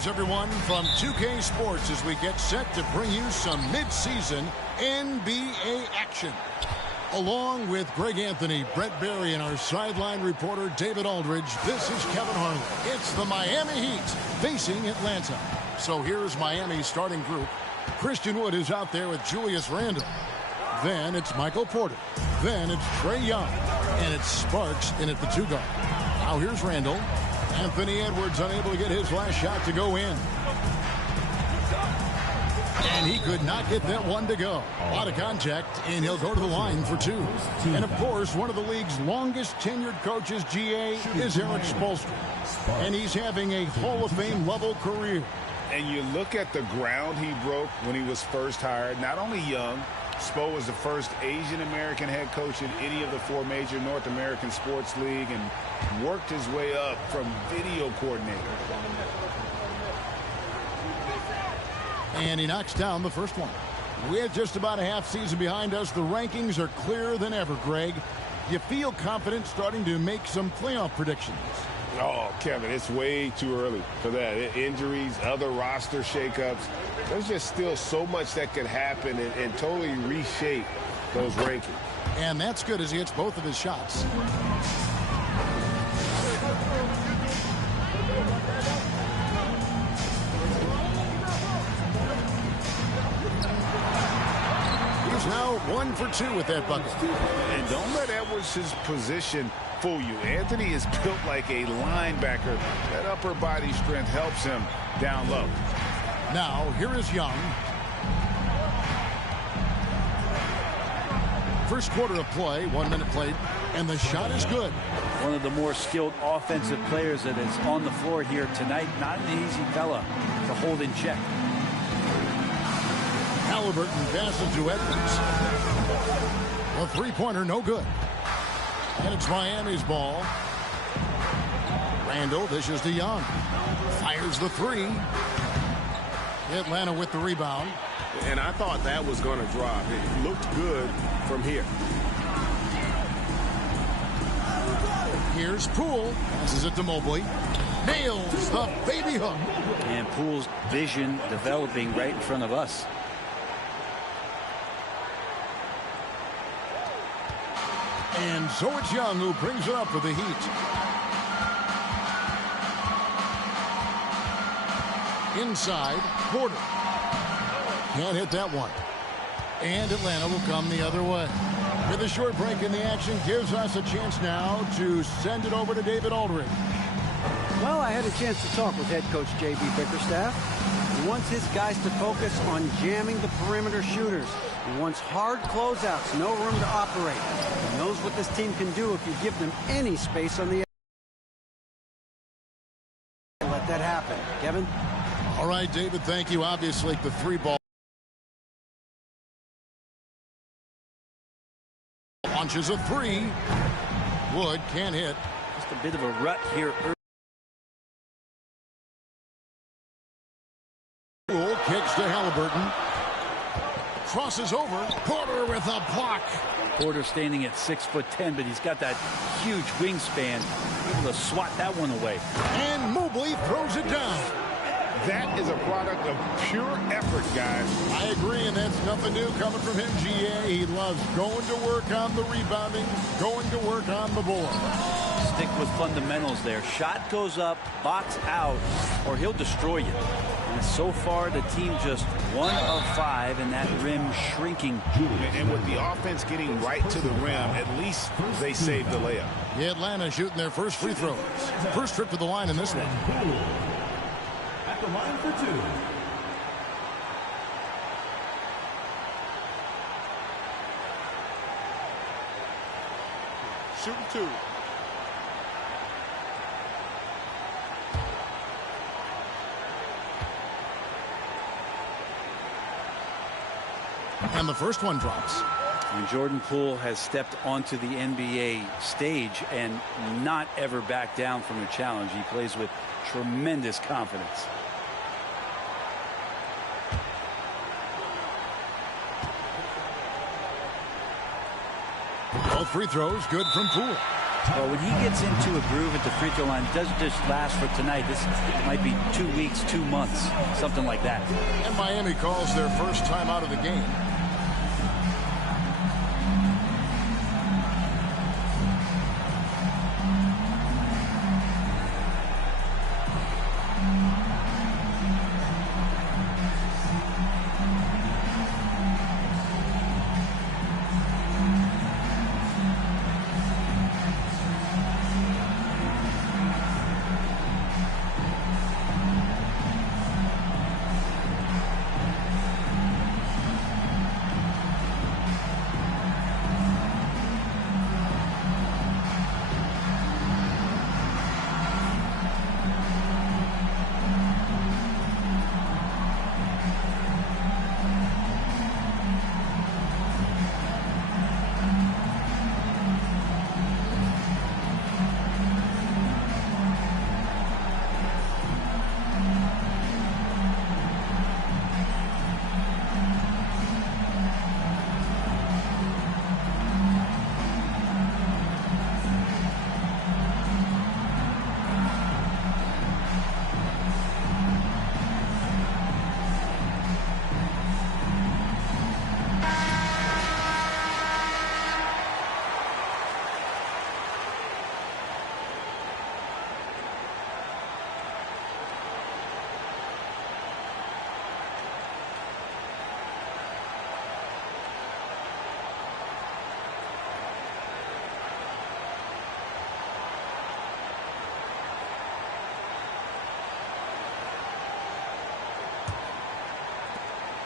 Greetings, everyone, from 2K Sports as we get set to bring you some mid-season NBA action. Along with Greg Anthony, Brett Berry, and our sideline reporter David Aldridge, this is Kevin Harlan. It's the Miami Heat facing Atlanta. So here's Miami's starting group. Christian Wood is out there with Julius Randle. Then it's Michael Porter. Then it's Trae Young. And it's Sparks in at the 2 guard. Now here's Randle. Anthony Edwards unable to get his last shot to go in. And he could not get that one to go. A lot of contact, and he'll go to the line for 2. And, of course, one of the league's longest tenured coaches, GA, is Eric Spoelstra. And he's having a Hall of Fame level career. And you look at the ground he broke when he was first hired. Not only young, Spo was the first Asian-American head coach in any of the 4 major North American sports league and worked his way up from video coordinator. And he knocks down the first one. We have just about a half season behind us. The rankings are clearer than ever, Greg. You feel confident starting to make some playoff predictions? Oh, Kevin, it's way too early for that. Injuries, other roster shakeups. There's just still so much that could happen and totally reshape those rankings. And that's good as he hits both of his shots. He's now 1 for 2 with that bucket. And don't let Edwards' position fool you. Anthony is built like a linebacker. That upper body strength helps him down low. Now, here is Young. First quarter of play, 1 minute played, and the shot is good. One of the more skilled offensive players that is on the floor here tonight. Not an easy fella to hold in check. Halliburton passes to Edwards. A three-pointer, no good. And it's Miami's ball. Randle dishes to Young. Fires the 3. Atlanta with the rebound. And I thought that was going to drop. It looked good from here. Here's Poole. Passes it to Mobley. Nails the baby hook. And Poole's vision developing right in front of us. And so it's Young who brings it up for the Heat. Inside, Porter. Can't hit that one. And Atlanta will come the other way. With a short break in the action gives us a chance now to send it over to David Aldridge. Well, I had a chance to talk with head coach J.B. Bickerstaff. He wants his guys to focus on jamming the perimeter shooters. He wants hard closeouts, no room to operate. He knows what this team can do if you give them any space on the edge. Let that happen. Kevin? All right, David, thank you. Obviously, the 3 ball launches a 3. Wood can't hit. Just a bit of a rut here. Poole kicks to Halliburton. Crosses over. Porter with a block. Porter standing at 6'10", but he's got that huge wingspan, able to swat that one away. And Mobley throws it down. That is a product of pure effort, guys. I agree, and that's nothing new coming from him, GA. He loves going to work on the rebounding, going to work on the board. Stick with fundamentals there. Shot goes up, box out, or he'll destroy you. And so far, the team just 1 of 5, and that rim shrinking. And with the offense getting right to the rim, at least they saved the layup. Atlanta shooting their first free throws. First trip to the line in this one. At the line for 2. Shooting 2. And the first one drops. And Jordan Poole has stepped onto the NBA stage and not ever backed down from a challenge. He plays with tremendous confidence. Both free throws good from Poole. Well, when he gets into a groove at the free throw line, it doesn't just last for tonight. This might be 2 weeks, 2 months, something like that. And Miami calls their first time out of the game.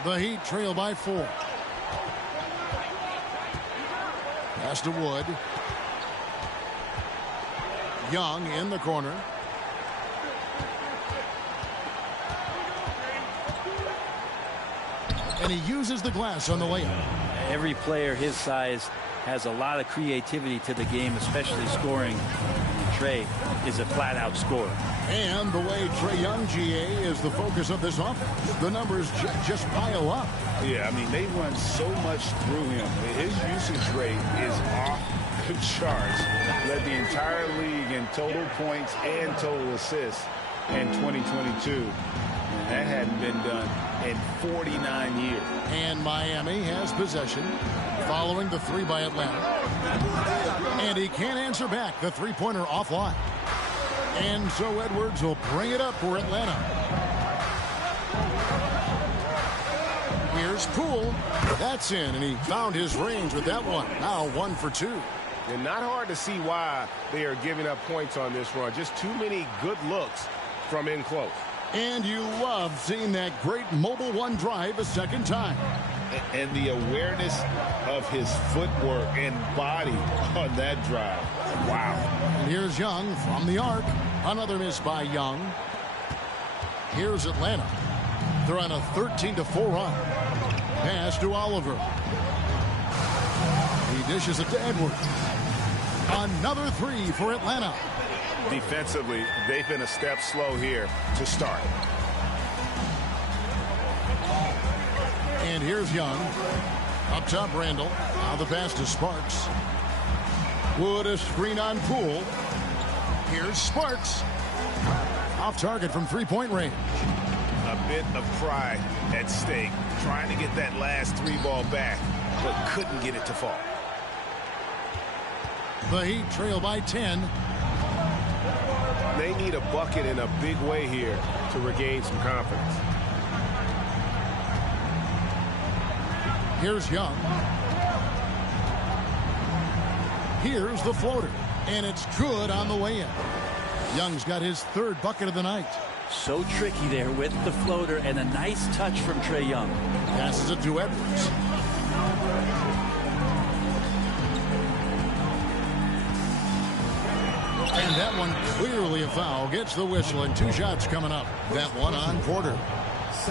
The Heat trail by 4. Pass to Wood. Young in the corner. And he uses the glass on the layup. Every player his size has a lot of creativity to the game, especially scoring. Trey is a flat-out scorer. And the way Trae Young, GA, is the focus of this offense. The numbers just pile up. Yeah, I mean, they run so much through him. His usage rate is off the charts. Led the entire league in total points and total assists in 2022. And that hadn't been done in 49 years. And Miami has possession following the 3 by Atlanta. And he can't answer back. The three-pointer offline. And so Edwards will bring it up for Atlanta. Here's Poole. That's in, and he found his range with that one. Now 1 for 2. And not hard to see why they are giving up points on this run. Just too many good looks from in close. And you love seeing that great mobile one drive a second time. And the awareness of his footwork and body on that drive. Wow. And here's Young from the arc. Another miss by Young. Here's Atlanta. They're on a 13-4 run. Pass to Oliver. He dishes it to Edwards. Another 3 for Atlanta. Defensively, they've been a step slow here to start. And here's Young. Up top, Randall. Now the pass to Sparks. Wood a screen on Poole. Here's Sparks. Off target from three-point range. A bit of pride at stake. Trying to get that last 3 ball back, but couldn't get it to fall. The Heat trail by 10. They need a bucket in a big way here to regain some confidence. Here's Young. Here's the floater. And it's good on the way in. Young's got his 3rd bucket of the night. So tricky there with the floater and a nice touch from Trae Young. Passes it to Edwards. And that one clearly a foul. Gets the whistle and 2 shots coming up. That one on Porter.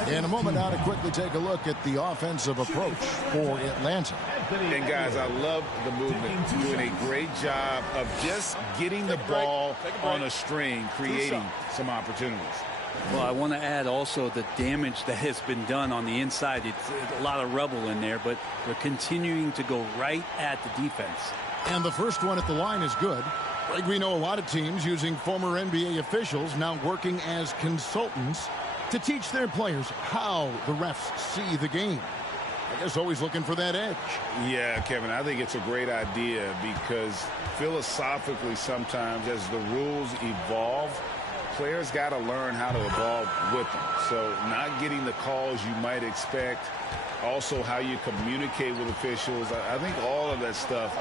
In a moment now to quickly take a look at the offensive approach for Atlanta. And guys, I love the movement. Doing a great job of just getting the ball on a string, creating some opportunities. Well, I want to add also the damage that has been done on the inside. It's a lot of rubble in there, but they're continuing to go right at the defense. And the first one at the line is good. Greg, we know a lot of teams using former NBA officials now working as consultants to teach their players how the refs see the game. I guess always looking for that edge. Yeah, Kevin, I think it's a great idea because philosophically sometimes as the rules evolve, players got to learn how to evolve with them. So not getting the calls you might expect, also how you communicate with officials. I think all of that stuff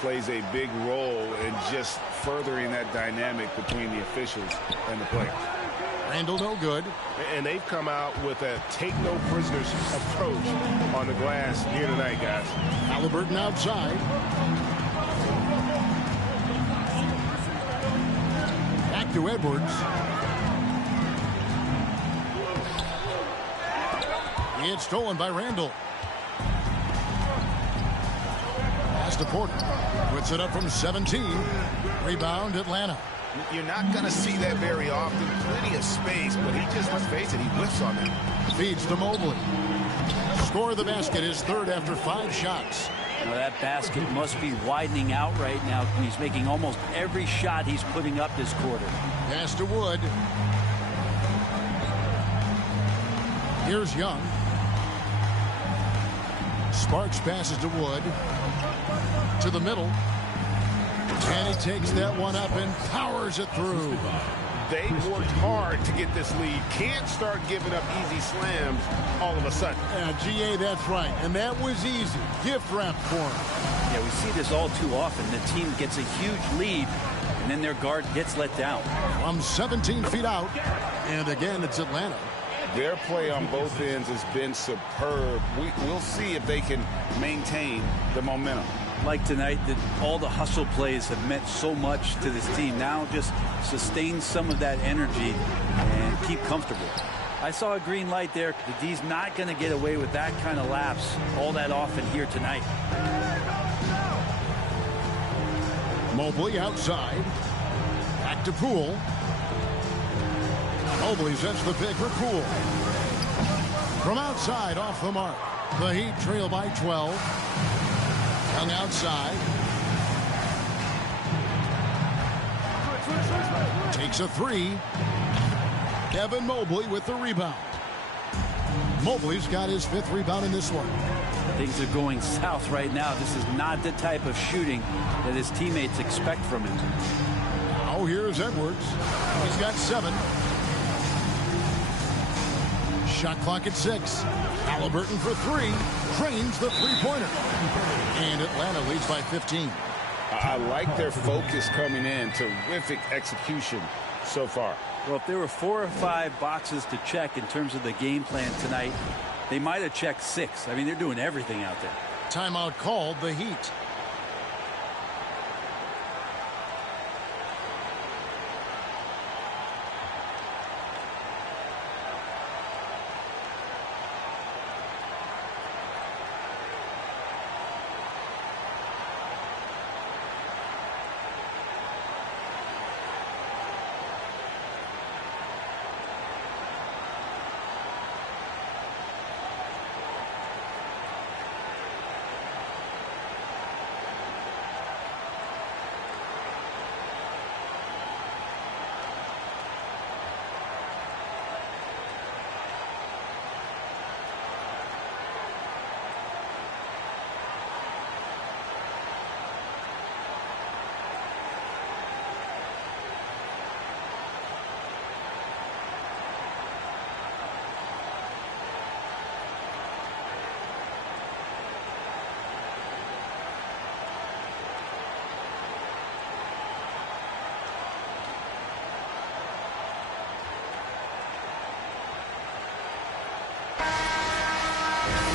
plays a big role in just furthering that dynamic between the officials and the players. Randall no good. And they've come out with a take no prisoners approach on the glass here tonight, guys. Halliburton outside. Back to Edwards. It's stolen by Randall. Pass to Porter. Puts it up from 17. Rebound Atlanta. You're not going to see that very often. Plenty of space, but he just, let's face it, he whiffs on that. Feeds to Mobley. Score of the basket is third after 5 shots. Now that basket must be widening out right now. He's making almost every shot he's putting up this quarter. Pass to Wood. Here's Young. Sparks passes to Wood. To the middle. And he takes that one up and powers it through. They worked hard to get this lead. Can't start giving up easy slams all of a sudden. Yeah, GA, that's right. And that was easy. Gift wrap for him. Yeah, we see this all too often. The team gets a huge lead, and then their guard gets let down. From 17 feet out. And again, it's Atlanta. Their play on both ends has been superb. We'll see if they can maintain the momentum. Like tonight, that all the hustle plays have meant so much to this team. Now just sustain some of that energy and keep comfortable. I saw a green light there. The D's not going to get away with that kind of lapse all that often here tonight. Mobley outside. Back to Poole. Mobley sets the pick for Poole. From outside, off the mark. The Heat trail by 12. Young outside. Takes a 3. Kevin Mobley with the rebound. Mobley's got his 5th rebound in this one. Things are going south right now. This is not the type of shooting that his teammates expect from him. Now here's Edwards. He's got 7. Shot clock at 6. Halliburton for 3. Drains the three-pointer. And Atlanta leads by 15. I like their focus coming in. Terrific execution so far. Well, if there were 4 or 5 boxes to check in terms of the game plan tonight, they might have checked 6. I mean, they're doing everything out there. Timeout called, the Heat.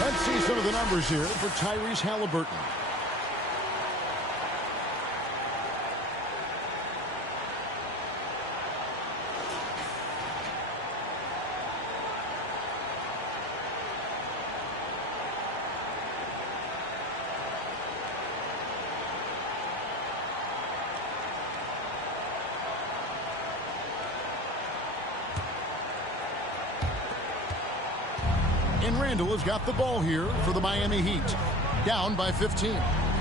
Let's see some of the numbers here for Tyrese Halliburton. And Randall has got the ball here for the Miami Heat. Down by 15.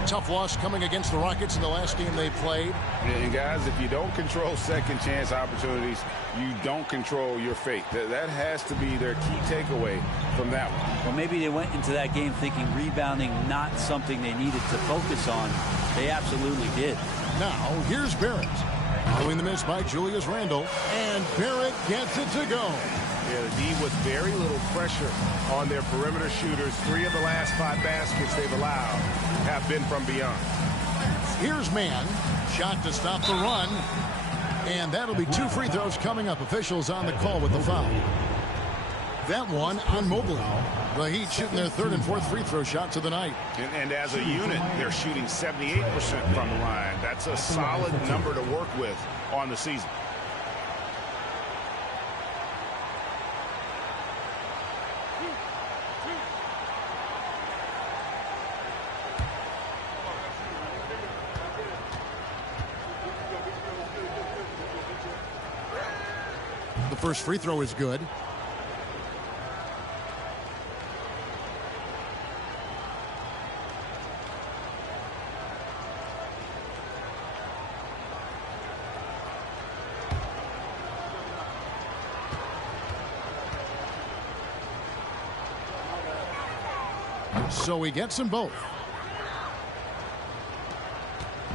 Tough loss coming against the Rockets in the last game they played. And guys, if you don't control second chance opportunities, you don't control your fate. That has to be their key takeaway from that one. Well, maybe they went into that game thinking rebounding not something they needed to focus on. They absolutely did. Now, here's Barrett. Following the miss by Julius Randle. And Barrett gets it to go. Yeah, the D with very little pressure on their perimeter shooters. 3 of the last 5 baskets they've allowed have been from beyond. Here's Mann. Shot to stop the run. And that'll be 2 free throws coming up. Officials on the call with the foul. That one on Mobley. The Heat shooting their 3rd and 4th free throw shots of the night. And as a unit, they're shooting 78% from the line. That's a solid number to work with on the season. The first free throw is good. So he gets them both.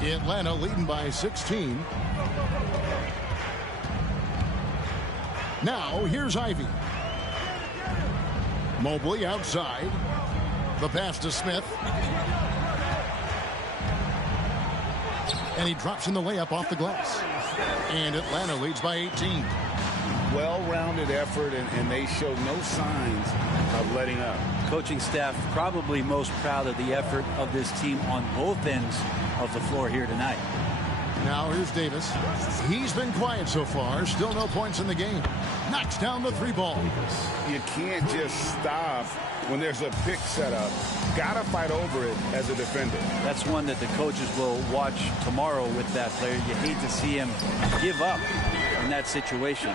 Atlanta leading by 16. Now here's Ivy. Mobley outside. The pass to Smith. And he drops in the layup off the glass. And Atlanta leads by 18. Well-rounded effort, and they show no signs of letting up. Coaching staff probably most proud of the effort of this team on both ends of the floor here tonight. Now here's Davis. He's been quiet so far. Still no points in the game. Knocks down the 3 ball. You can't just stop when there's a pick set up. Gotta fight over it as a defender. That's one that the coaches will watch tomorrow with that player. You hate to see him give up in that situation.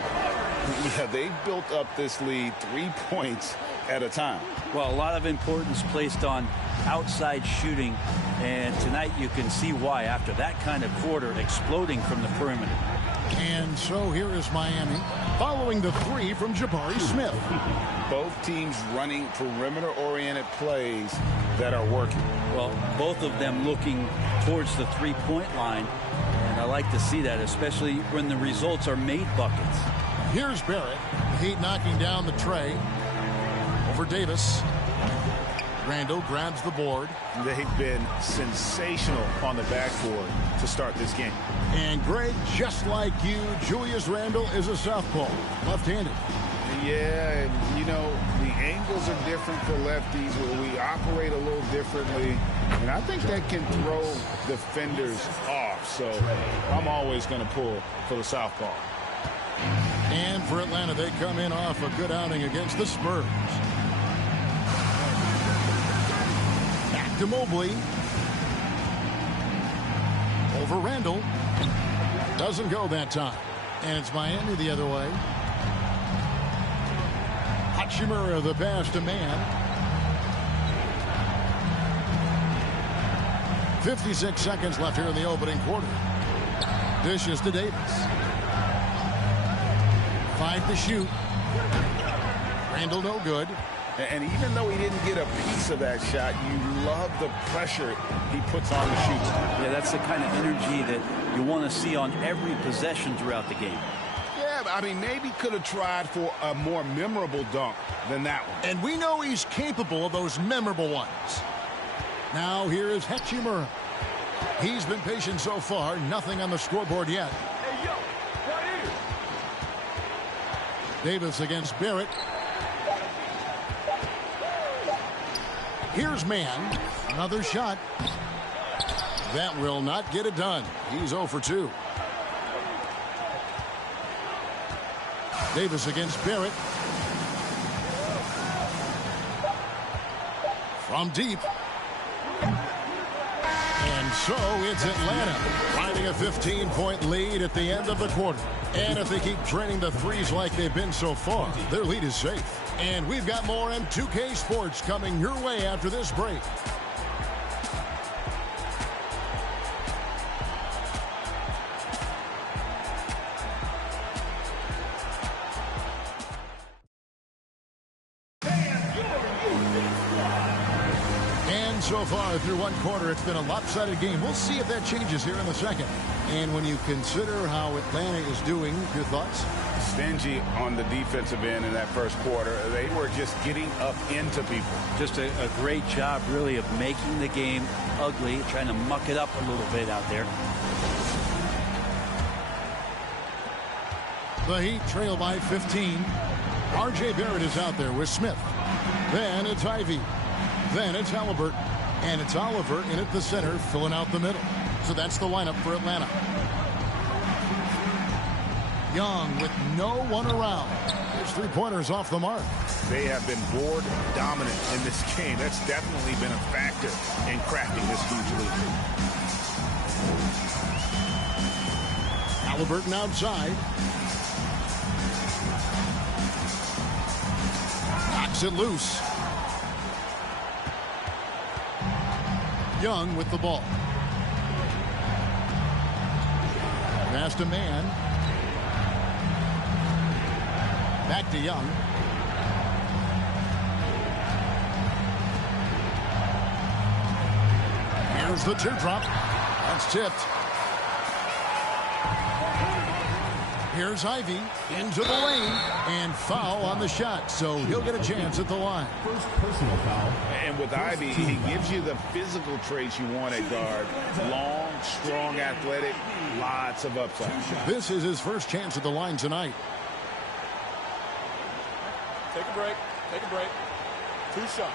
Yeah, they built up this lead 3 points at a time. Well, a lot of importance placed on outside shooting, and tonight you can see why after that kind of quarter exploding from the perimeter. And so here is Miami following the 3 from Jabari Smith. Both teams running perimeter-oriented plays that are working. Well, both of them looking towards the 3-point line, and I like to see that, especially when the results are made buckets. Here's Barrett. The Heat knocking down the tray over Davis. Randle grabs the board. They've been sensational on the backboard to start this game. And Greg, just like you, Julius Randle is a southpaw, left-handed. Yeah, and you know, the angles are different for lefties. We operate a little differently, and I think that can throw defenders off. So I'm always going to pull for the southpaw. And for Atlanta, they come in off a good outing against the Spurs. Back to Mobley. Over Randle. Doesn't go that time. And it's Miami the other way. Hachimura the pass to Mann. 56 seconds left here in the opening quarter. Dishes to Davis. 5 to shoot. Randle no good. And even though he didn't get a piece of that shot, you love the pressure he puts on the shooter. Yeah, that's the kind of energy that you want to see on every possession throughout the game. Yeah, I mean, maybe could have tried for a more memorable dunk than that one. And we know he's capable of those memorable ones. Now here is Hachimura. He's been patient so far. Nothing on the scoreboard yet. Hey, yo, right here. Davis against Barrett. Here's Mann. Another shot. That will not get it done. He's 0 for 2. Davis against Barrett. From deep. And so it's Atlanta finding a 15-point lead at the end of the quarter. And if they keep draining the threes like they've been so far, their lead is safe. And we've got more M2K Sports coming your way after this break. So far through one quarter, it's been a lopsided game. We'll see if that changes here in the second. And when you consider how Atlanta is doing, your thoughts? Stingy on the defensive end in that first quarter. They were just getting up into people. Just a great job, really, of making the game ugly, trying to muck it up a little bit out there. The Heat trail by 15. R.J. Barrett is out there with Smith. Then it's Ivy. Then it's Halliburton. And it's Oliver in at the center, filling out the middle. So that's the lineup for Atlanta. Young with no one around. His three-pointers off the mark. They have been board dominant in this game. That's definitely been a factor in crafting this huge lead. Halliburton outside. Knocks it loose. Young with the ball. Pass to man. Back to Young. Here's the teardrop. That's tipped. Here's Ivy into the lane and foul on the shot, so he'll get a chance at the line. First personal foul. And with Ivy, he gives you the physical traits you want at guard. Long, strong, athletic, lots of upside. This is his first chance at the line tonight. Take a break. Take a break. 2 shots.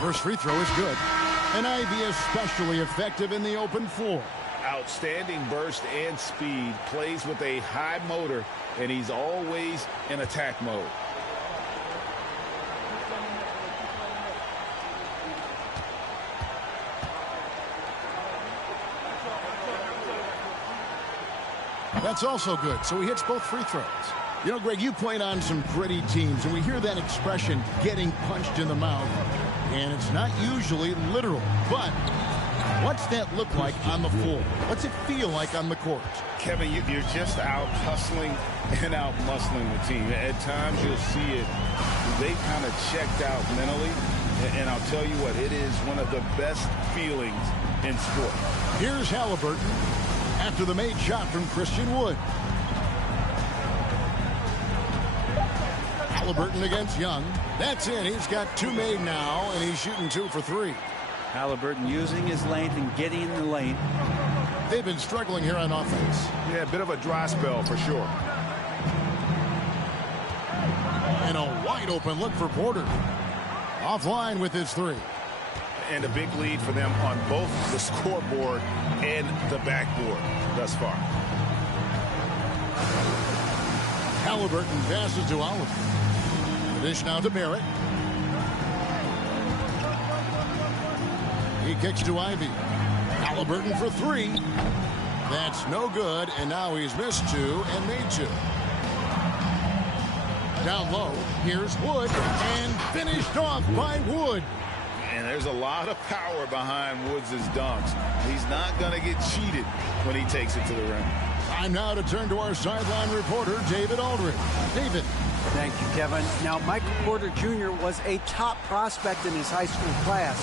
First free throw is good. And Ivy especially effective in the open floor. Outstanding burst and speed. Plays with a high motor, and he's always in attack mode. That's also good. So he hits both free throws. You know, Greg, you played on some gritty teams, and we hear that expression, getting punched in the mouth. And it's not usually literal. But what's that look like on the floor? What's it feel like on the court? Kevin, you're just out hustling and out muscling the team. At times you'll see it. They kind of checked out mentally. And I'll tell you what, it is one of the best feelings in sport. Here's Halliburton after the made shot from Christian Wood. Halliburton against Young. That's in. He's got 2 made now, and he's shooting 2 for 3. Halliburton using his length and getting in the lane. They've been struggling here on offense. Yeah, a bit of a dry spell for sure. And a wide open look for Porter. Offline with his 3. And a big lead for them on both the scoreboard and the backboard thus far. Halliburton passes to Oliver. Dish now to Barrett. He kicks to Ivy. Halliburton for 3. That's no good, and now he's missed 2 and made 2. Down low, here's Wood, and finished off by Wood. And there's a lot of power behind Woods' dunks. He's not going to get cheated when he takes it to the rim. Time now to turn to our sideline reporter, David Aldridge. David. Thank you, Kevin. Now, Michael Porter Jr. was a top prospect in his high school class,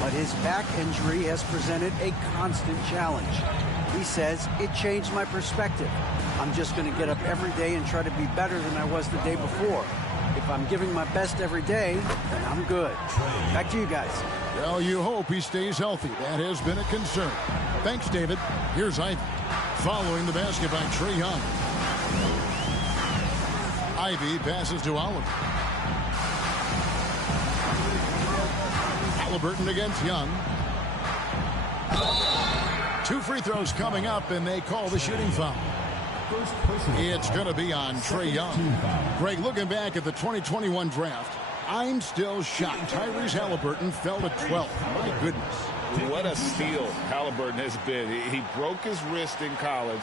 but his back injury has presented a constant challenge. He says, it changed my perspective. I'm just going to get up every day and try to be better than I was the day before. If I'm giving my best every day, then I'm good. Back to you guys. Well, you hope he stays healthy. That has been a concern. Thanks, David. Here's Ivy. Following the basket by Trae Young. Ivy passes to Oliver. Halliburton against Young. 2 free throws coming up, and they call the shooting foul. It's going to be on Trae Young. Greg, looking back at the 2021 draft, I'm still shocked. Tyrese Halliburton fell to 12th. My goodness. What a steal Halliburton has been. He broke his wrist in college,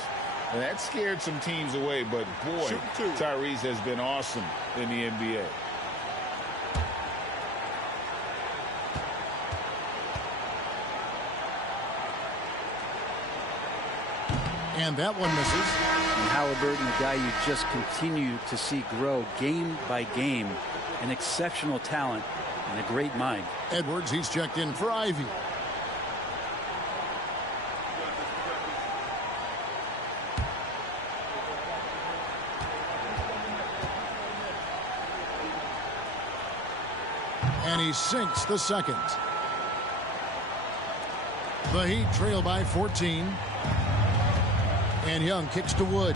and that scared some teams away. But, boy, Tyrese has been awesome in the NBA. And that one misses. And Halliburton, a guy you just continue to see grow game by game. An exceptional talent and a great mind. Edwards, he's checked in for Ivy. And he sinks the second. The Heat trail by 14. And Young kicks to Wood.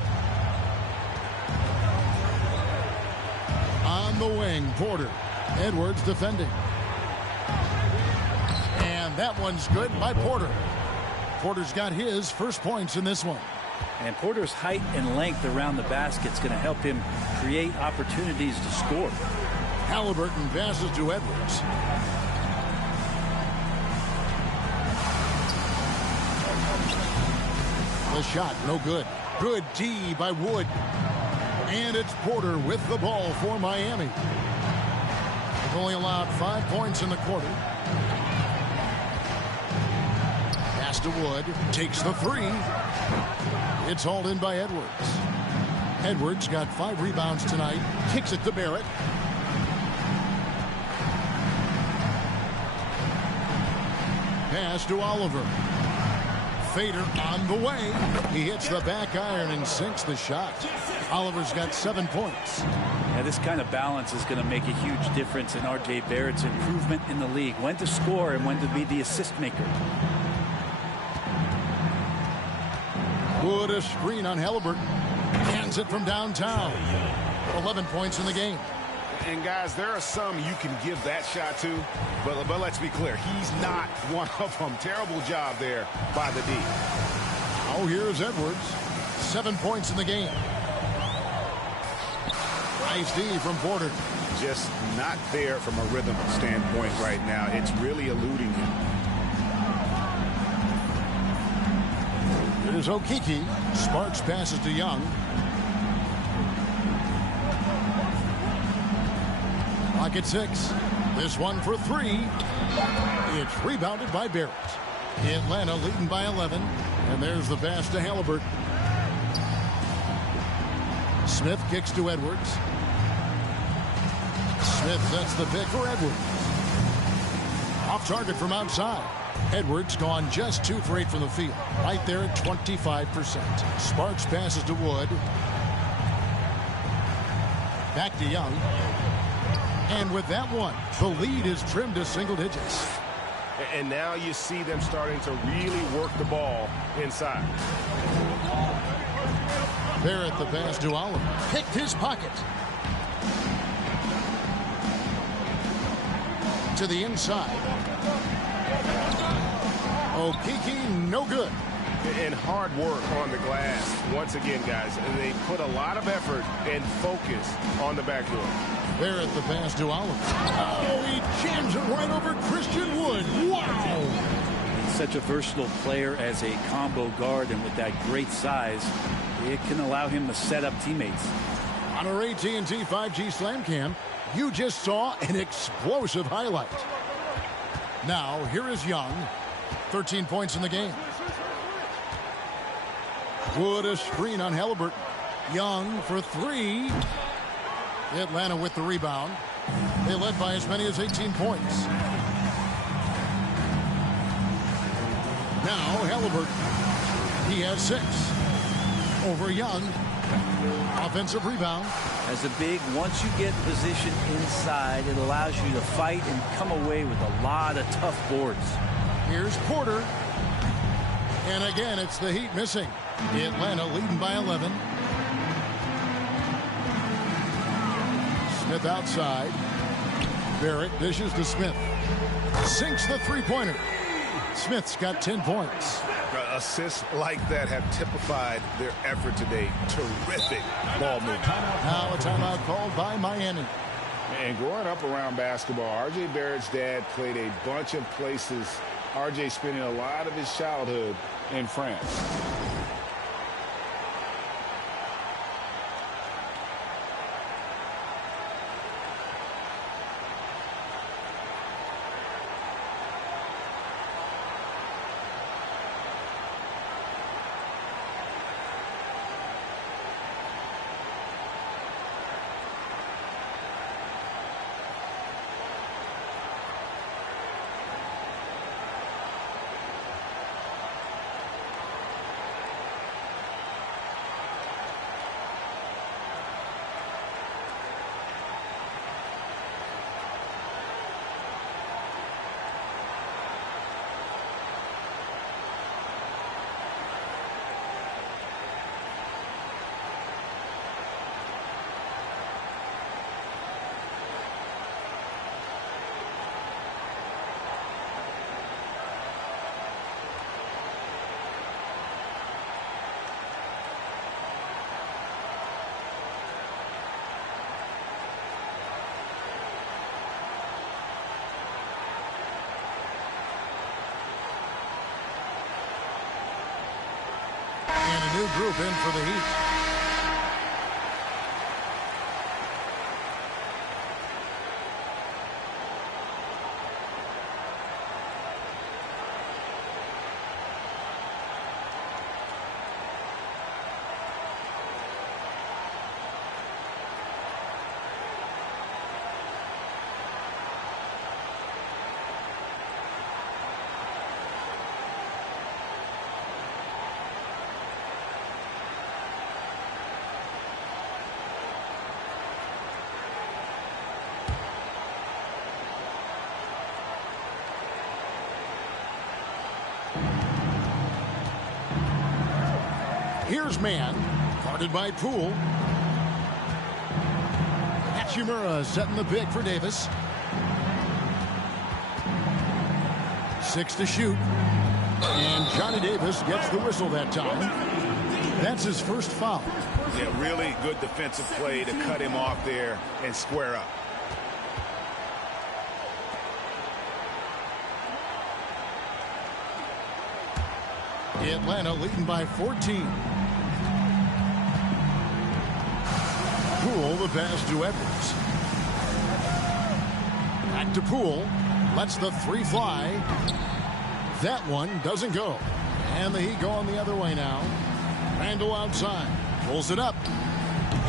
On the wing, Porter. Edwards defending. And that one's good by Porter. Porter's got his first points in this one. And Porter's height and length around the basket is going to help him create opportunities to score. Halliburton passes to Edwards. The shot, no good. Good D by Wood. And it's Porter with the ball for Miami. They've only allowed 5 points in the quarter. Pass to Wood. Takes the three. It's hauled in by Edwards. Edwards got 5 rebounds tonight. Kicks it to Barrett. Pass to Oliver. Fader on the way. He hits the back iron and sinks the shot. Oliver's got 7 points. Yeah, this kind of balance is going to make a huge difference in R.J. Barrett's improvement in the league. When to score and when to be the assist maker. Wood a screen on Halliburton. Hands it from downtown. 11 points in the game. And guys, there are some you can give that shot to, but let's be clear, he's not one of them. Terrible job there by the D. Oh, here's Edwards. 7 points in the game. Nice D from Porter. Just not there from a rhythm standpoint right now. It's really eluding him. Here's Okeke. Sparks passes to Young. Clock at 6. This one for 3. It's rebounded by Barrett. Atlanta leading by 11. And there's the pass to Halliburton. Smith kicks to Edwards. Smith sets the pick for Edwards. Off target from outside. Edwards gone just 2 for 8 from the field. Right there at 25%. Sparks passes to Wood. Back to Young. And with that one, the lead is trimmed to single digits. And now you see them starting to really work the ball inside. Barrett the pass to Oliver. Picked his pocket. To the inside. Okeke, no good. And hard work on the glass. Once again, guys, they put a lot of effort and focus on the backdoor. Barrett the pass to Oliver. Oh, he jams it right over Christian Wood. Wow. Such a versatile player as a combo guard, and with that great size, it can allow him to set up teammates. On our AT&T 5G Slam Cam, you just saw an explosive highlight. Now, here is Young. 13 points in the game. Wood a screen on Halliburton. Young for 3. Atlanta with the rebound. They led by as many as 18 points. Now Halliburton. He has 6. Over Young. Offensive rebound. As a big, once you get position inside, it allows you to fight and come away with a lot of tough boards. Here's Porter. And again, it's the Heat missing. Atlanta leading by 11. Smith outside. Barrett dishes to Smith. Sinks the three-pointer. Smith's got 10 points. Assists like that have typified their effort today. Terrific ball movement. Now a timeout called by Miami. And growing up around basketball, R.J. Barrett's dad played a bunch of places. R.J. spending a lot of his childhood in France. regroup in for the Heat. Here's man, guarded by Poole. Hachimura setting the pick for Davis. 6 to shoot. And Johnny Davis gets the whistle that time. That's his first foul. Yeah, really good defensive play to cut him off there and square up. Atlanta leading by 14. Poole, the pass to Edwards. Back to Poole. Lets the three fly. That one doesn't go. And the Heat going the other way now. Randall outside. Pulls it up.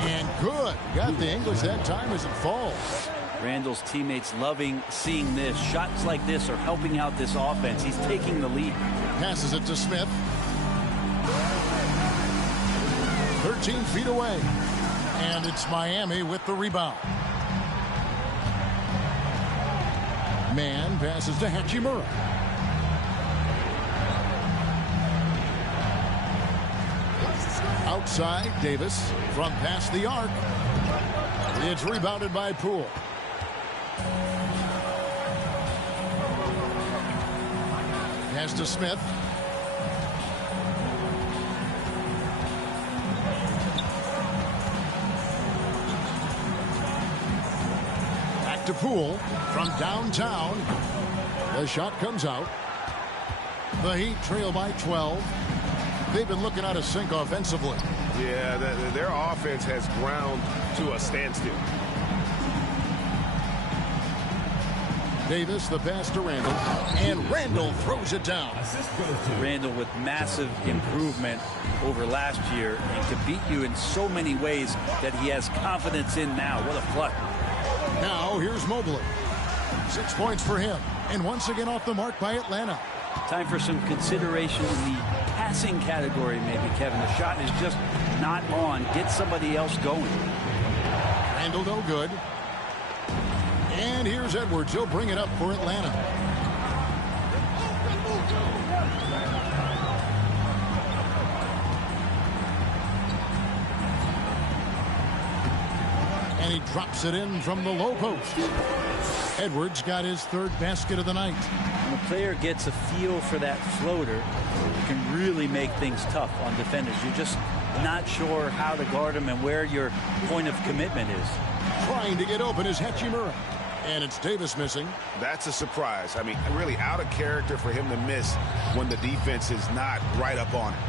And good. Got the English that time as it falls. Randall's teammates loving seeing this. Shots like this are helping out this offense. He's taking the lead. Passes it to Smith. 13 feet away. And it's Miami with the rebound. Man passes to Hachimura. Outside, Davis from past the arc. It's rebounded by Poole. Pass to Smith. Back to Poole from downtown. The shot comes out. The Heat trail by 12. They've been looking out of sync offensively. Yeah, their offense has ground to a standstill. Davis, the pass to Randall, and Randall throws it down. Randall with massive improvement over last year and can beat you in so many ways that he has confidence in now. What a flood. Now here's Mobley. 6 points for him, and once again off the mark by Atlanta. Time for some consideration in the passing category, maybe, Kevin. The shot is just not on. Get somebody else going. Randall no good. And here's Edwards. He'll bring it up for Atlanta. And he drops it in from the low post. Edwards got his third basket of the night. When a player gets a feel for that floater, it can really make things tough on defenders. You're just not sure how to guard him and where your point of commitment is. Trying to get open is Hachimura. And it's Davis missing. That's a surprise. I mean, really out of character for him to miss when the defense is not right up on it.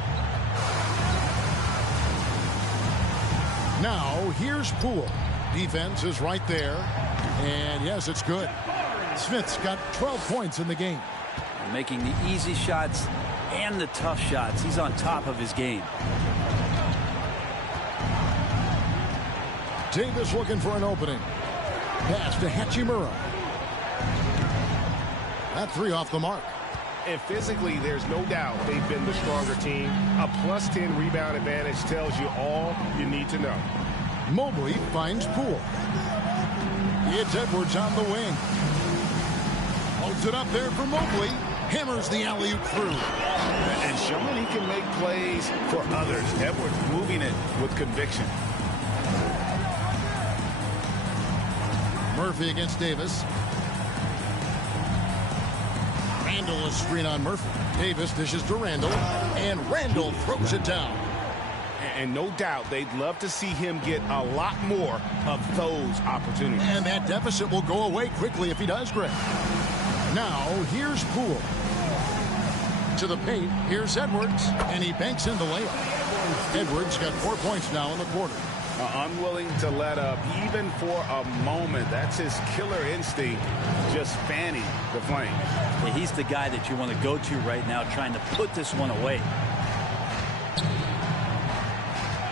Now, here's Poole. Defense is right there. And yes, it's good. Smith's got 12 points in the game. Making the easy shots and the tough shots. He's on top of his game. Davis looking for an opening. Pass to Hachimura. That three off the mark. And physically, there's no doubt they've been the stronger team. A plus 10 rebound advantage tells you all you need to know. Mobley finds Poole. It's Edwards on the wing. Holds it up there for Mobley. Hammers the alley-oop through. And showing he can make plays for others. Edwards moving it with conviction. Murphy against Davis. Randall is screen on Murphy. Davis dishes to Randall. And Randall throws it down. And no doubt they'd love to see him get a lot more of those opportunities. And that deficit will go away quickly if he does, Greg. Now, here's Poole. into the paint. Here's Edwards, and he banks in the layup. Edwards got 4 points now in the quarter. Unwilling to let up even for a moment. That's his killer instinct, just fanning the flame. Yeah, he's the guy that you want to go to right now, trying to put this one away.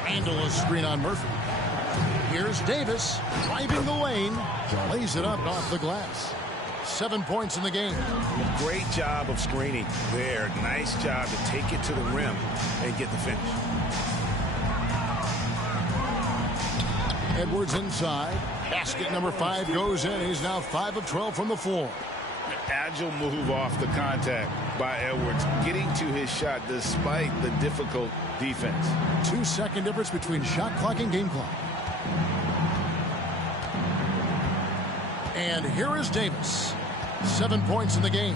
Randall a screen on Murphy. Here's Davis driving the lane, lays it up off the glass. 7 points in the game. Great job of screening there. Nice job to take it to the rim and get the finish. Edwards inside. Basket number 5 goes in. He's now 5 of 12 from the floor. Agile move off the contact by Edwards, getting to his shot despite the difficult defense. 2-second difference between shot clock and game clock. And here is Davis. 7 points in the game.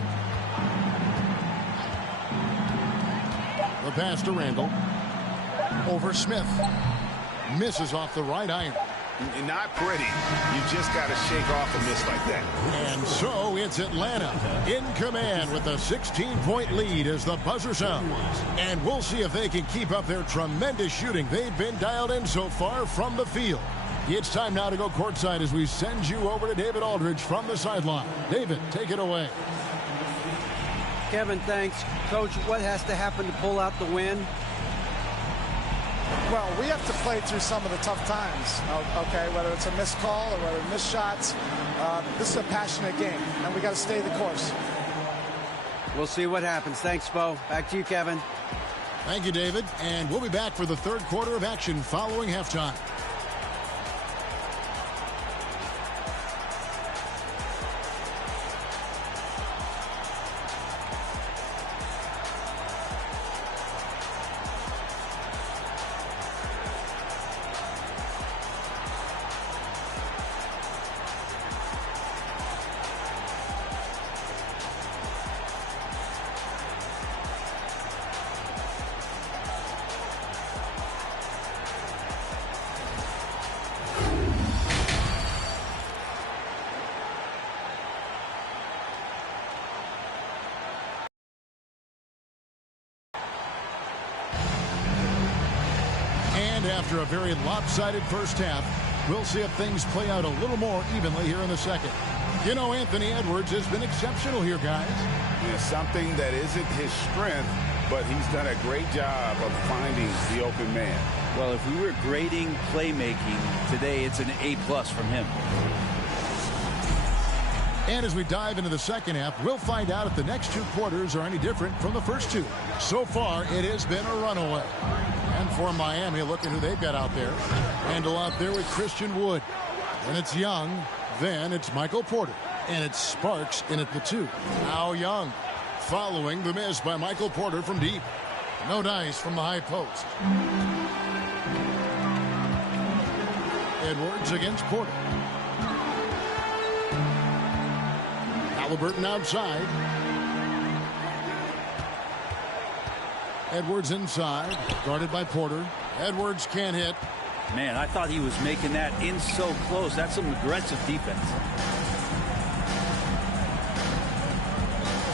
The pass to Randall. Over Smith. Misses off the right iron. Not pretty. You just got to shake off a miss like that. And so it's Atlanta in command with a 16-point lead as the buzzer sounds. And we'll see if they can keep up their tremendous shooting they've been dialed in so far from the field. It's time now to go courtside as we send you over to David Aldridge from the sideline. David, take it away. Kevin, thanks. Coach, what has to happen to pull out the win? Well, we have to play through some of the tough times, okay, whether it's a missed call or whether missed shots. This is a passionate game, and we got to stay the course. We'll see what happens. Thanks, Bo. Back to you, Kevin. Thank you, David. And we'll be back for the third quarter of action following halftime. After a very lopsided first half, we'll see if things play out a little more evenly here in the second. You know, Anthony Edwards has been exceptional here, guys. Yeah, something that isn't his strength, but he's done a great job of finding the open man. Well, if we were grading playmaking today, it's an A+ from him. And as we dive into the second half, we'll find out if the next 2 quarters are any different from the first 2. So far, it has been a runaway. And for Miami, look at who they've got out there. Randall out there with Christian Wood. Then it's Young. Then it's Michael Porter. And it's Sparks in at the 2. Now Young following the miss by Michael Porter from deep. No dice from the high post. Edwards against Porter. Halliburton outside. Edwards inside, guarded by Porter. Edwards can't hit. Man, I thought he was making that in so close. That's some aggressive defense.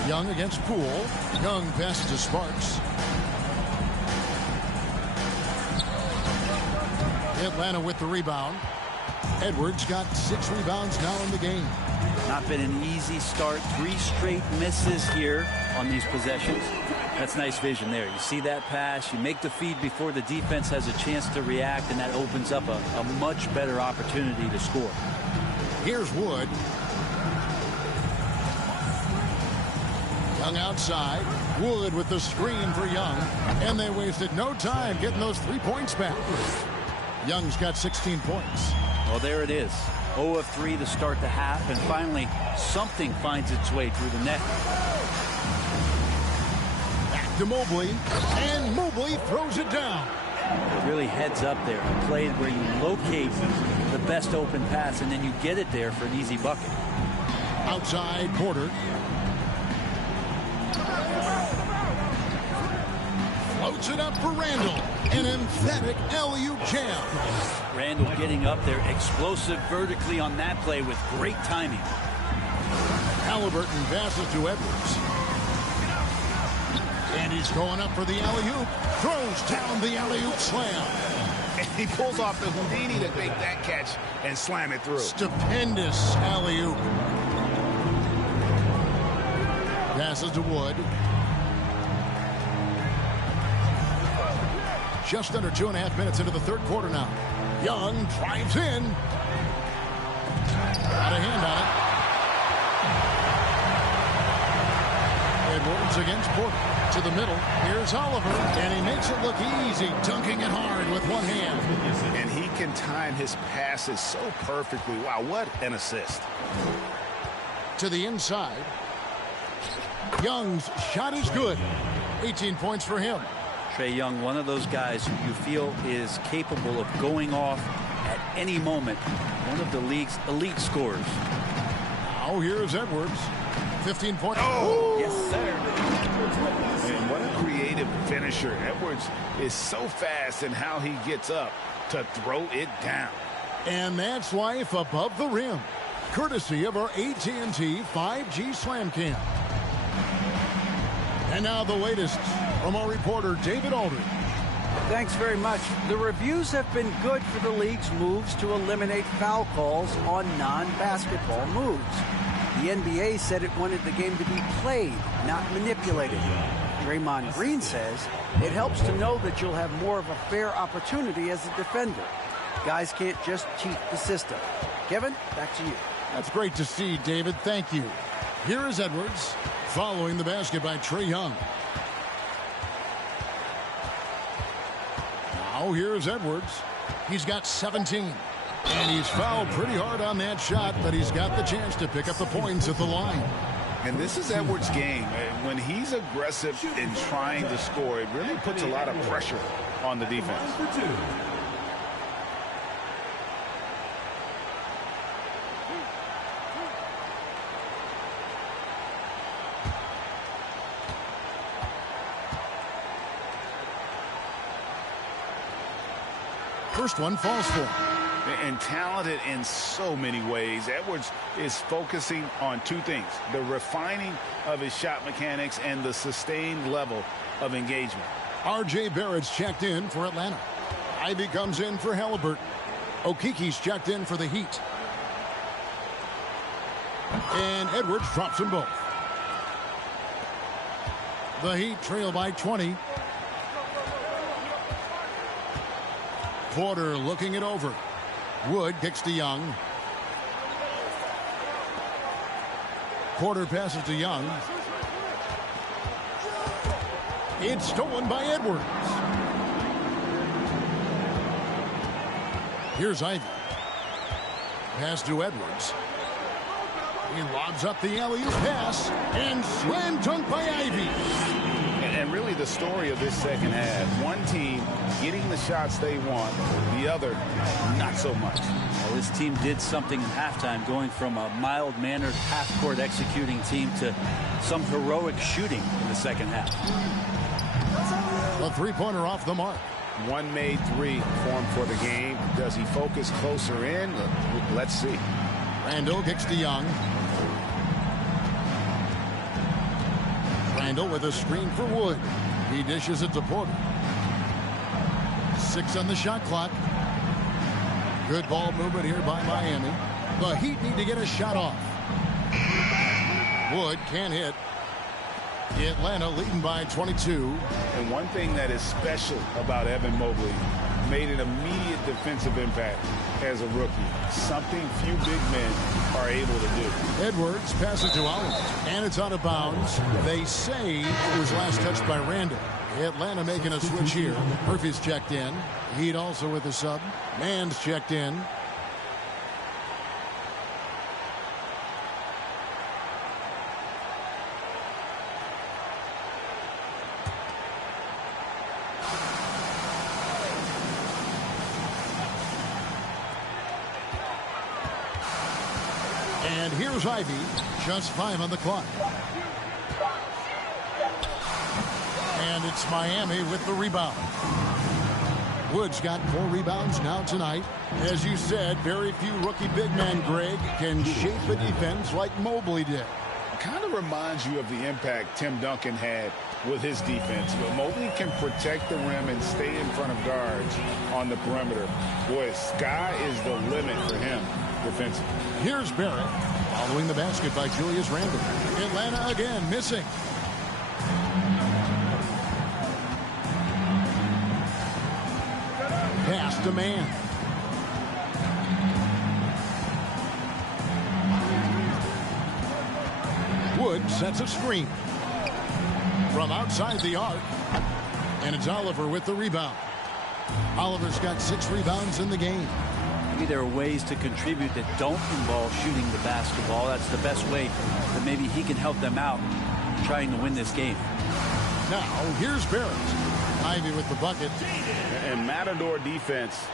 Young against Poole. Young passes to Sparks. Atlanta with the rebound. Edwards got 6 rebounds now in the game. Not been an easy start. 3 straight misses here on these possessions. That's nice vision there. You see that pass, you make the feed before the defense has a chance to react, and that opens up a much better opportunity to score. Here's Wood. Young outside. Wood with the screen for Young. And they wasted no time getting those 3 points back. Young's got 16 points. Well, there it is. 0 of 3 to start the half, and finally something finds its way through the net. Back to Mobley, and Mobley throws it down. It really heads up there. A play where you locate the best open pass, and then you get it there for an easy bucket. Outside Porter. Floats it up for Randall. An emphatic alley-oop jam. Randall getting up there, explosive vertically on that play with great timing. Halliburton passes to Edwards. And he's going up for the alley-oop. Throws down the alley-oop slam. And he pulls off the Houdini to make that catch and slam it through. Stupendous alley-oop. Passes to Wood. Just under 2.5 minutes into the third quarter now. Young drives in. Got a hand on it. Edwards against Porter. To the middle. Here's Oliver. And he makes it look easy, dunking it hard with one hand. And he can time his passes so perfectly. Wow, what an assist. To the inside. Young's shot is good. 18 points for him. Trae Young, one of those guys who you feel is capable of going off at any moment. One of the league's elite scorers. Now here's Edwards. 15 points. Oh! Yes, sir. And what a creative finisher. Edwards is so fast in how he gets up to throw it down. And that's life above the rim. Courtesy of our AT&T 5G Slam Cam. And now the latest from our reporter, David Aldridge. Thanks very much. The reviews have been good for the league's moves to eliminate foul calls on non-basketball moves. The NBA said it wanted the game to be played, not manipulated. Draymond Green says it helps to know that you'll have more of a fair opportunity as a defender. Guys can't just cheat the system. Kevin, back to you. That's great to see, David. Thank you. Here is Edwards, following the basket by Trae Young. Now here's Edwards. He's got 17. And he's fouled pretty hard on that shot, but he's got the chance to pick up the points at the line. And this is Edwards' game. When he's aggressive in trying to score, it really puts a lot of pressure on the defense. First one falls for him. And talented in so many ways. Edwards is focusing on two things: the refining of his shot mechanics and the sustained level of engagement. R.J. Barrett's checked in for Atlanta. Ivy comes in for Halliburton. Okiki's checked in for the Heat. And Edwards drops them both. The Heat trail by 20. Porter looking it over. Wood kicks to Young. Porter passes to Young. It's stolen by Edwards. Here's Ivy. Pass to Edwards. He lobs up the alley-oop pass and slam dunk by Ivy. And really the story of this second half, one team getting the shots they want, the other not so much. Well, this team did something in halftime, going from a mild-mannered half-court executing team to some heroic shooting in the second half. A three-pointer off the mark. One made three formed for the game. Does he focus closer in? Let's see. Randall kicks to Young. Randall with a screen for Wood. He dishes it to Porter. 6 on the shot clock. Good ball movement here by Miami. The Heat need to get a shot off. Wood can't hit. Atlanta leading by 22. And one thing that is special about Evan Mobley, made an immediate defensive impact as a rookie. Something few big men are able to do. Edwards passes to Oliver, and it's out of bounds. They say it was last touched by Randall. Atlanta making a switch here. Murphy's checked in. Heat also with a sub. Mann's checked in. And here's Ivy, just 5 on the clock. And it's Miami with the rebound. Wood's got 4 rebounds now tonight. As you said, very few rookie big men, Greg, can shape a defense like Mobley did. Kind of reminds you of the impact Tim Duncan had with his defense. Mobley can protect the rim and stay in front of guards on the perimeter. Boy, sky is the limit for him defensively. Here's Barrett following the basket by Julius Randle. Atlanta again missing. Pass to man. Wood sets a screen from outside the arc, and it's Oliver with the rebound. Oliver's got 6 rebounds in the game. Maybe there are ways to contribute that don't involve shooting the basketball. That's the best way that maybe he can help them out trying to win this game. Now here's Barrett. Ivy with the bucket. And Matador defense,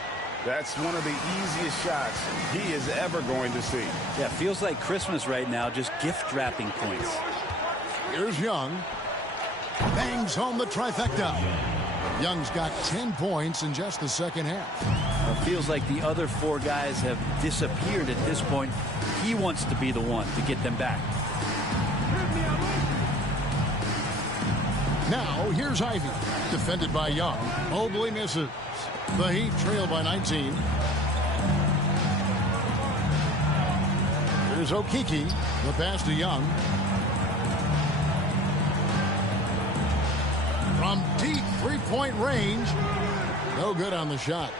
that's one of the easiest shots he is ever going to see. Yeah, feels like Christmas right now, just gift wrapping points. Here's Young. Bangs home the trifecta. Young's got 10 points in just the second half. It feels like the other 4 guys have disappeared at this point. He wants to be the one to get them back. Now here's Ivy, defended by Young. Mobley misses. The Heat trail by 19. Here's Okeke. The pass to Young. From deep three-point range. No good on the shot.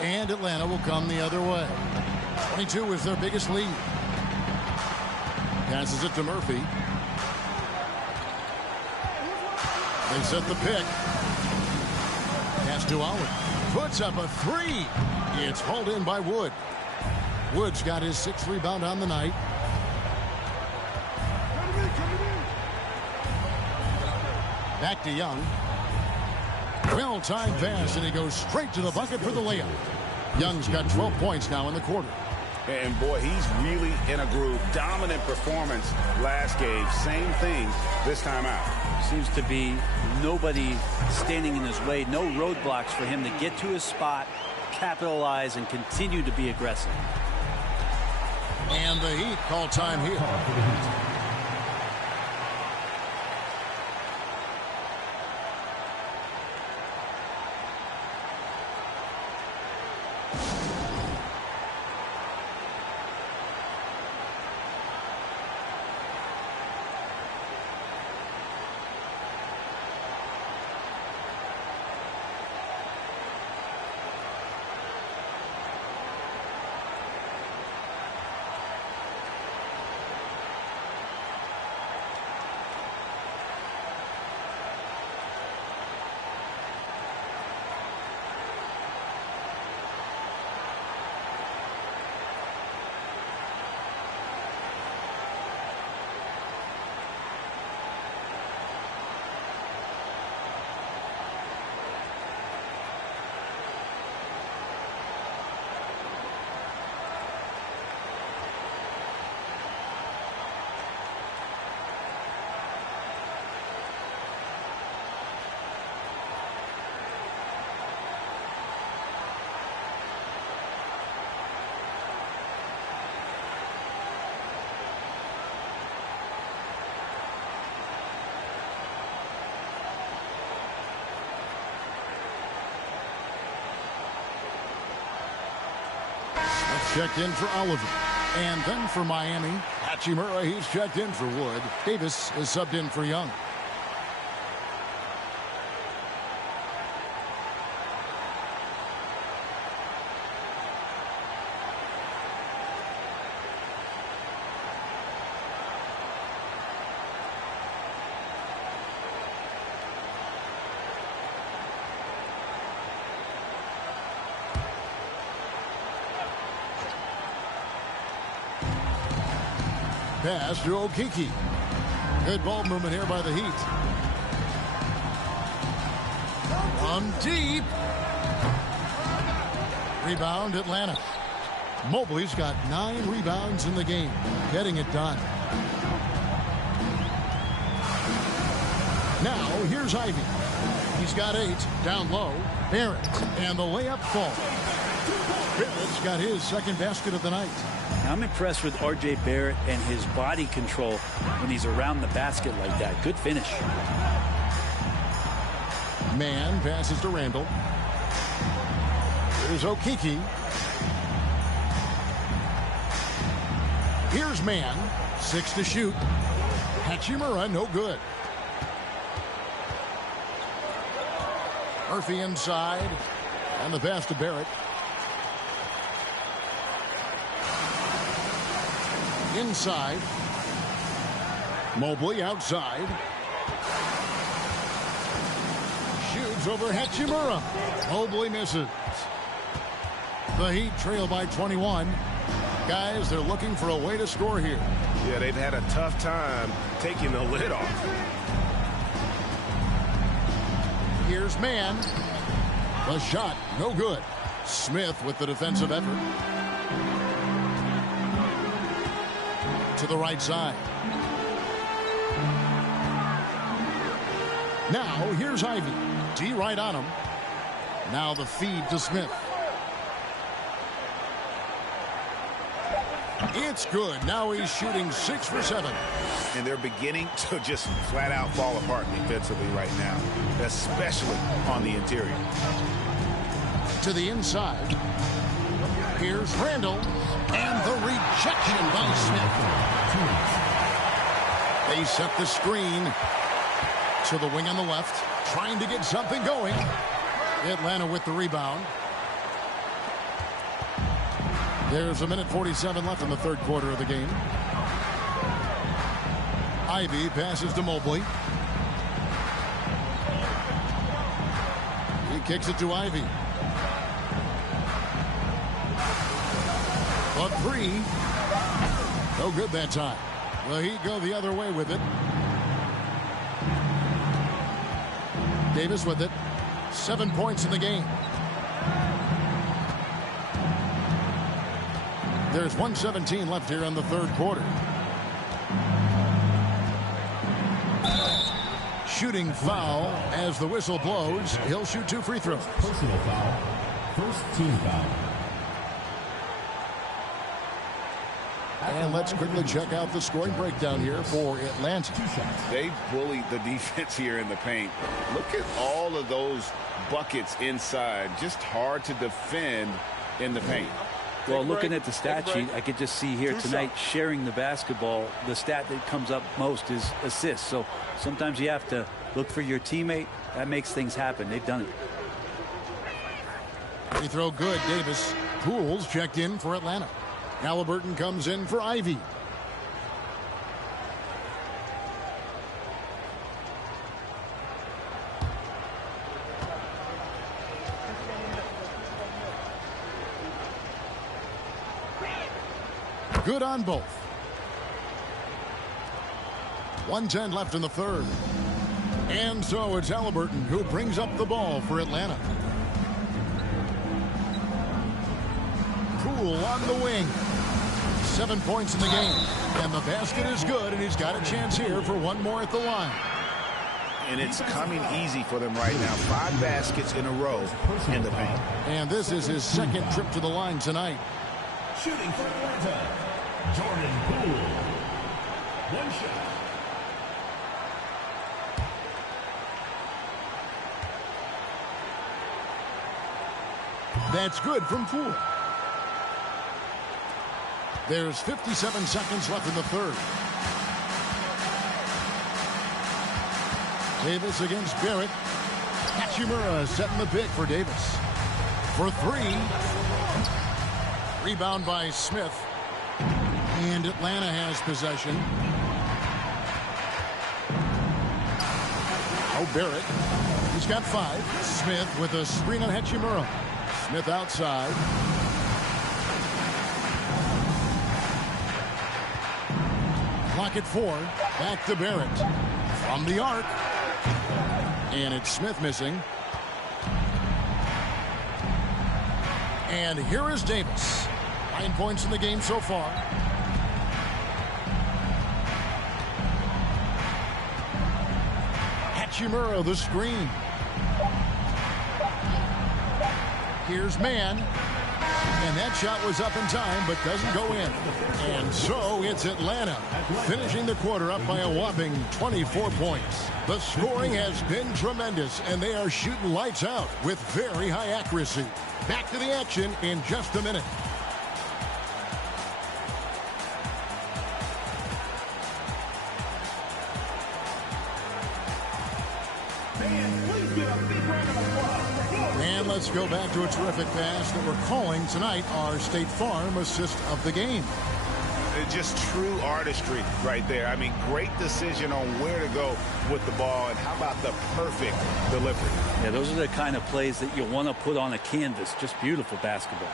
And Atlanta will come the other way. 22 is their biggest lead. Passes it to Murphy. They set the pick. Pass to Oliver. Puts up a 3. It's hauled in by Wood. Wood's got his 6th rebound on the night. Back to Young. Well-timed pass, and he goes straight to the bucket for the layup. Young's got 12 points now in the quarter. And boy, he's really in a groove. Dominant performance last game. Same thing this time out. Seems to be nobody standing in his way. No roadblocks for him to get to his spot, capitalize, and continue to be aggressive. And the Heat call time here. Checked in for Oliver. And then for Miami, Hachimura, he's checked in for Wood. Davis is subbed in for Young. Pass to Okeke. Good ball movement here by the Heat. From deep. Rebound, Atlanta. Mobley's got 9 rebounds in the game. Getting it done. Now, here's Ivy. He's got 8. Down low. Barrett. And the layup falls. Barrett's got his 2nd basket of the night. I'm impressed with R.J. Barrett and his body control when he's around the basket like that. Good finish. Man passes to Randall. There's Okiki. Here's Man. 6 to shoot. Hachimura, no good. Murphy inside. And the pass to Barrett. Inside. Mobley outside. Shoots over Hachimura. Mobley misses. The Heat trail by 21. Guys, they're looking for a way to score here. Yeah, they've had a tough time taking the lid off. Here's Man. The shot, no good. Smith with the defensive effort. To the right side. Now, here's Ivy. D right on him. Now the feed to Smith. It's good. Now he's shooting 6 for 7. And they're beginning to just flat out fall apart defensively right now, especially on the interior. To the inside. Here's Randall. And the rejection by Smith. They set the screen to the wing on the left, trying to get something going. Atlanta with the rebound. There's 1:47 left in the third quarter of the game. Ivy passes to Mobley. He kicks it to Ivy. A 3. No good that time. The Heat go the other way with it. Davis with it. 7 points in the game. There's 1:17 left here in the third quarter. Shooting foul as the whistle blows. He'll shoot 2 free throws. Personal foul. First team foul. And let's quickly check out the scoring breakdown here for Atlanta. They bullied the defense here in the paint. Look at all of those buckets inside. Just hard to defend in the paint. Well, looking at the stat sheet, I could just see here tonight sharing the basketball. The stat that comes up most is assists. So sometimes you have to look for your teammate. That makes things happen. They've done it. Free throw good. Davis. Pools checked in for Atlanta. Halliburton comes in for Ivy. Good on both. 1:10 left in the third. And so it's Halliburton who brings up the ball for Atlanta. Poole on the wing. 7 points in the game. And the basket is good, and he's got a chance here for one more at the line. And it's coming easy for them right now. 5 baskets in a row in the paint. And this is his second trip to the line tonight. Shooting for Atlanta, Jordan Poole. One shot. That's good from Poole. There's 57 seconds left in the third. Davis against Barrett. Hachimura setting the pick for Davis. For 3. Rebound by Smith. And Atlanta has possession. Oh, Barrett. He's got 5. Smith with a screen on Hachimura. Smith outside. Clock at 4. Back to Barrett. From the arc. And it's Smith missing. And here is Davis. 9 points in the game so far. Hachimura the screen. Here's Man. And that shot was up in time, but doesn't go in. And so it's Atlanta, finishing the quarter up by a whopping 24 points. The scoring has been tremendous, and they are shooting lights out with very high accuracy. Back to the action in just a minute. And let's go back to a terrific pass that we're calling tonight our State Farm assist of the game. Just true artistry right there. I mean, great decision on where to go with the ball, and how about the perfect delivery? Yeah, those are the kind of plays that you want to put on a canvas. Just beautiful basketball.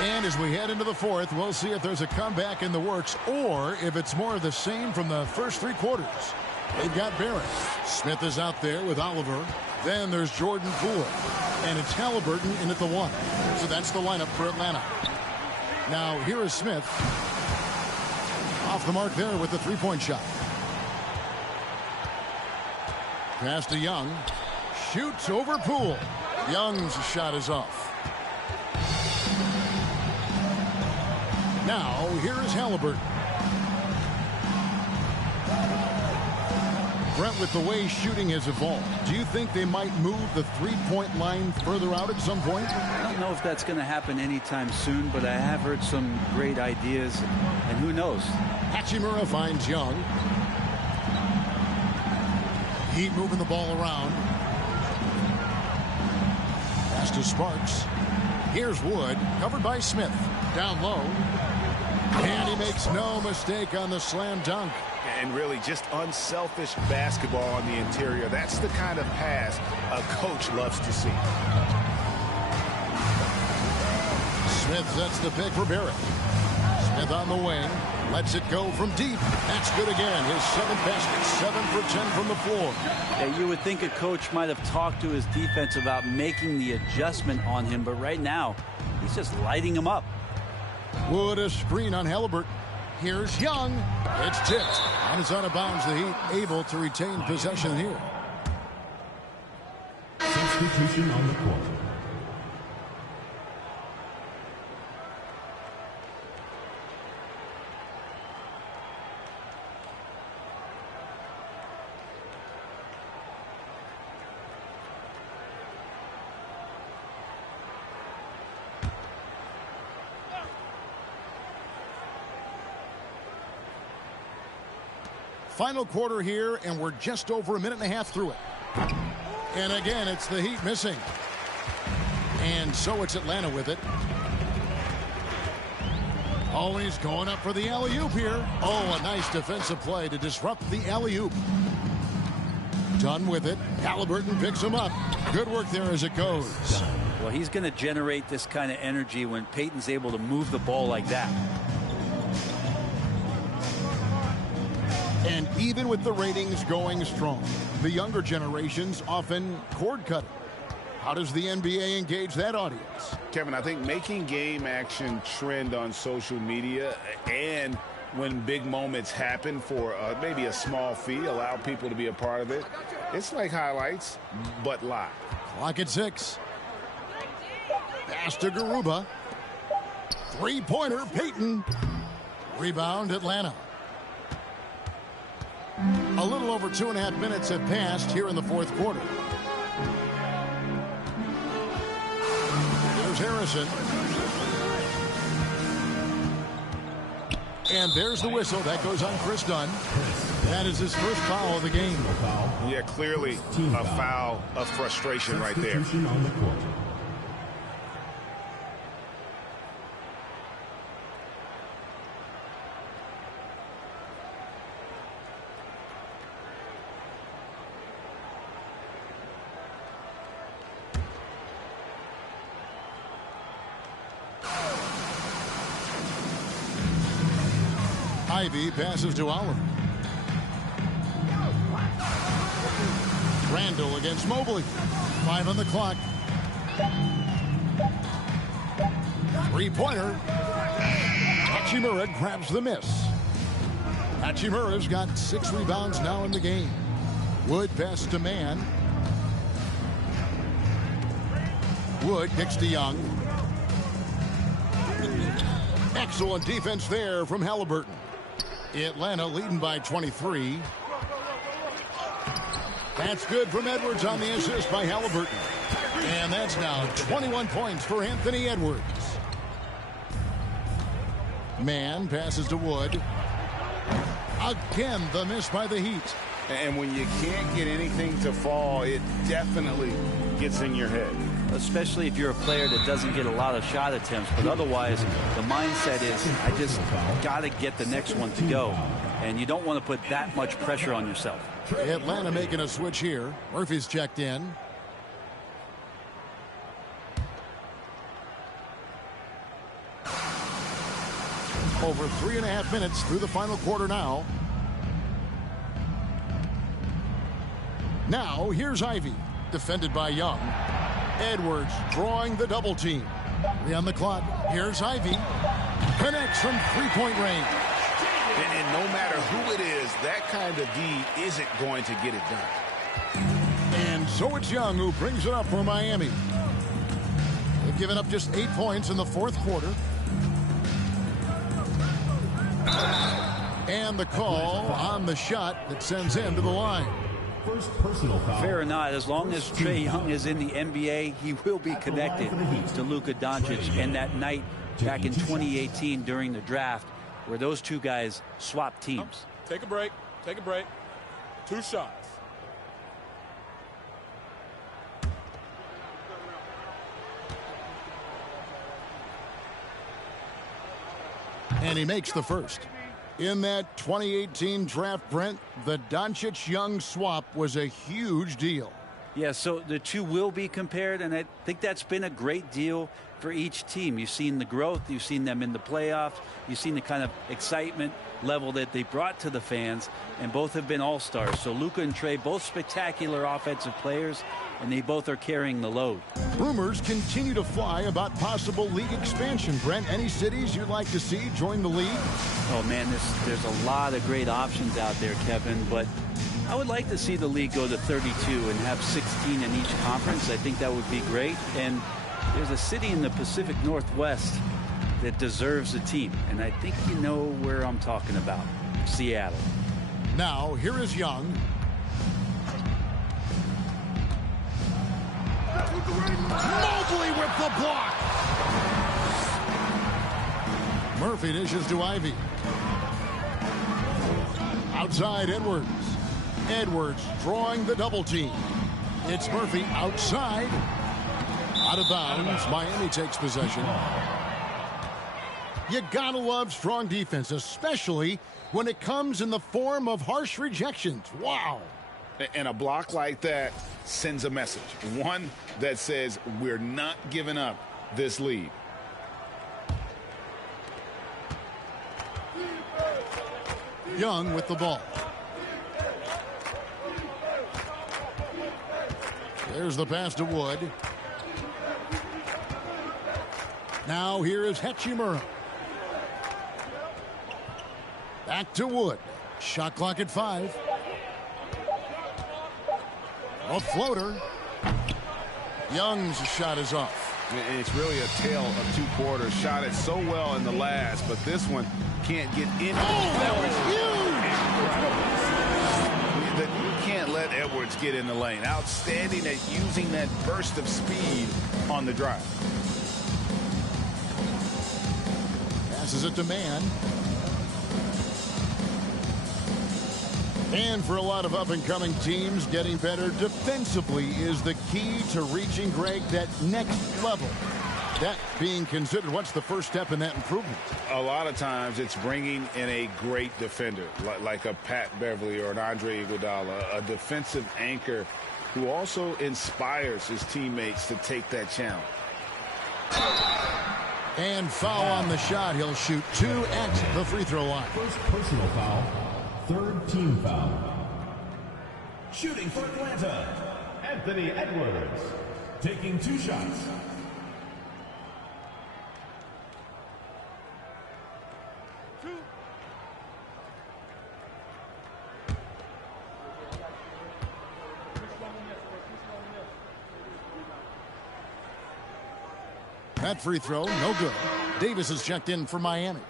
And as we head into the fourth, we'll see if there's a comeback in the works or if it's more of the same from the first three quarters. They've got Barrett. Smith is out there with Oliver. Then there's Jordan Poole. And it's Halliburton in at the one. So that's the lineup for Atlanta. Now here is Smith. Off the mark there with the three-point shot. Pass to Young. Shoots over Poole. Young's shot is off. Now, here is Halliburton. Brent, with the way shooting has evolved, do you think they might move the three-point line further out at some point? I don't know if that's going to happen anytime soon, but I have heard some great ideas, and who knows? Hachimura finds Young. Heat moving the ball around. Pass to Sparks. Here's Wood, covered by Smith. Down low. And he makes no mistake on the slam dunk. And really just unselfish basketball on the interior. That's the kind of pass a coach loves to see. Smith sets the pick for Barrett. Smith on the wing. Lets it go from deep. That's good again. His seventh basket. 7 for 10 from the floor. Yeah, you would think a coach might have talked to his defense about making the adjustment on him, but right now he's just lighting him up. Wood a screen on Halliburton. Here's Young. It's tipped. And it's out of bounds. The Heat able to retain possession here. Substitution on the court. Final quarter here, and we're just over a minute and a half through it. And again, it's the Heat missing. And so it's Atlanta with it. Oh, he's going up for the alley-oop here. Oh, a nice defensive play to disrupt the alley-oop. Done with it. Halliburton picks him up. Good work there as it goes. Well, he's going to generate this kind of energy when Peyton's able to move the ball like that. And even with the ratings going strong, the younger generations often cord cutting. How does the NBA engage that audience? Kevin, I think making game action trend on social media, and when big moments happen for maybe a small fee, allow people to be a part of it. It's like highlights, but live. Clock at 6. Pass to Garuba. Three-pointer, Peyton. Rebound, Atlanta. A little over 2.5 minutes have passed here in the fourth quarter. There's Harrison. And there's the whistle. That goes on Chris Dunn. That is his first foul of the game. Yeah, clearly a foul of frustration right there. Ivy passes to Oliver. Randall against Mobley. 5 on the clock. Three-pointer. Hachimura grabs the miss. Hachimura's got 6 rebounds now in the game. Wood passes to Mann. Wood kicks to Young. Excellent defense there from Halliburton. Atlanta leading by 23. That's good from Edwards on the assist by Halliburton. And that's now 21 points for Anthony Edwards. Man passes to Wood. Again, the miss by the Heat. And when you can't get anything to fall, it definitely gets in your head. Especially if you're a player that doesn't get a lot of shot attempts. But otherwise, the mindset is, I just got to get the next one to go. And you don't want to put that much pressure on yourself. Atlanta making a switch here. Murphy's checked in. Over 3.5 minutes through the final quarter now. Now, here's Ivy, defended by Young. Edwards drawing the double team. 3 on the clock. Here's Ivy. Connects from three-point range. And no matter who it is, that kind of D isn't going to get it done. And so it's Young who brings it up for Miami. They've given up just 8 points in the fourth quarter. And the call on the shot that sends him to the line. First personal foul. Fair or not, as long as Trae Young is in the NBA, he will be connected to Luka Doncic. And that night back in 2018 during the draft where those two guys swapped teams. Take a break. Take a break. 2 shots. And he makes the first. In that 2018 draft, Brent, the Doncic-Young swap was a huge deal. Yeah, so the two will be compared, and I think that's been a great deal for each team. You've seen the growth. You've seen them in the playoffs. You've seen the kind of excitement level that they brought to the fans, and both have been all-stars. So Luka and Trae, both spectacular offensive players, and they both are carrying the load. Rumors continue to fly about possible league expansion. Brent, any cities you'd like to see join the league? Oh, man, there's a lot of great options out there, Kevin, but I would like to see the league go to 32 and have 16 in each conference. I think that would be great. And there's a city in the Pacific Northwest that deserves a team, and I think you know where I'm talking about. Seattle. Now, here is Young. Mobley with the block. Murphy dishes to Ivy. Outside Edwards. Edwards drawing the double team. It's Murphy outside. Out of bounds. Miami takes possession. You gotta love strong defense, especially when it comes in the form of harsh rejections. Wow. And a block like that sends a message. One that says we're not giving up this lead. Young with the ball. There's the pass to Wood. Now here is Hachimura. Back to Wood. Shot clock at 5. A floater. Young's shot is off. It's really a tale of 2 quarters. Shot it so well in the last, but this one can't get in. Oh, that was huge! You can't let Edwards get in the lane. Outstanding at using that burst of speed on the drive. Passes it to Man. And for a lot of up-and-coming teams, getting better defensively is the key to reaching, Greg, that next level. That being considered, what's the first step in that improvement? A lot of times it's bringing in a great defender, like a Pat Beverly or an Andre Iguodala, a defensive anchor who also inspires his teammates to take that challenge. And foul on the shot. He'll shoot 2 at the free throw line. First personal foul. Third team foul. Shooting for Atlanta, Anthony Edwards. Taking 2 shots. That free throw, no good. Davis is checked in for Miami.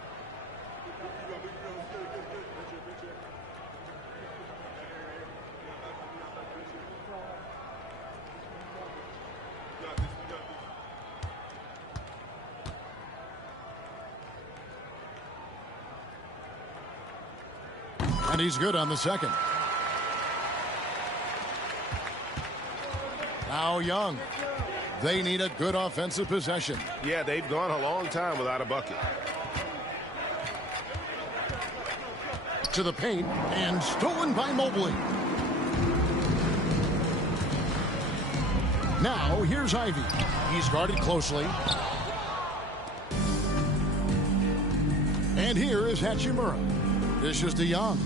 And he's good on the second. Now Young. They need a good offensive possession. Yeah, they've gone a long time without a bucket. To the paint and stolen by Mobley. Now here's Ivy. He's guarded closely. And here is Hachimura. This is DeYoung.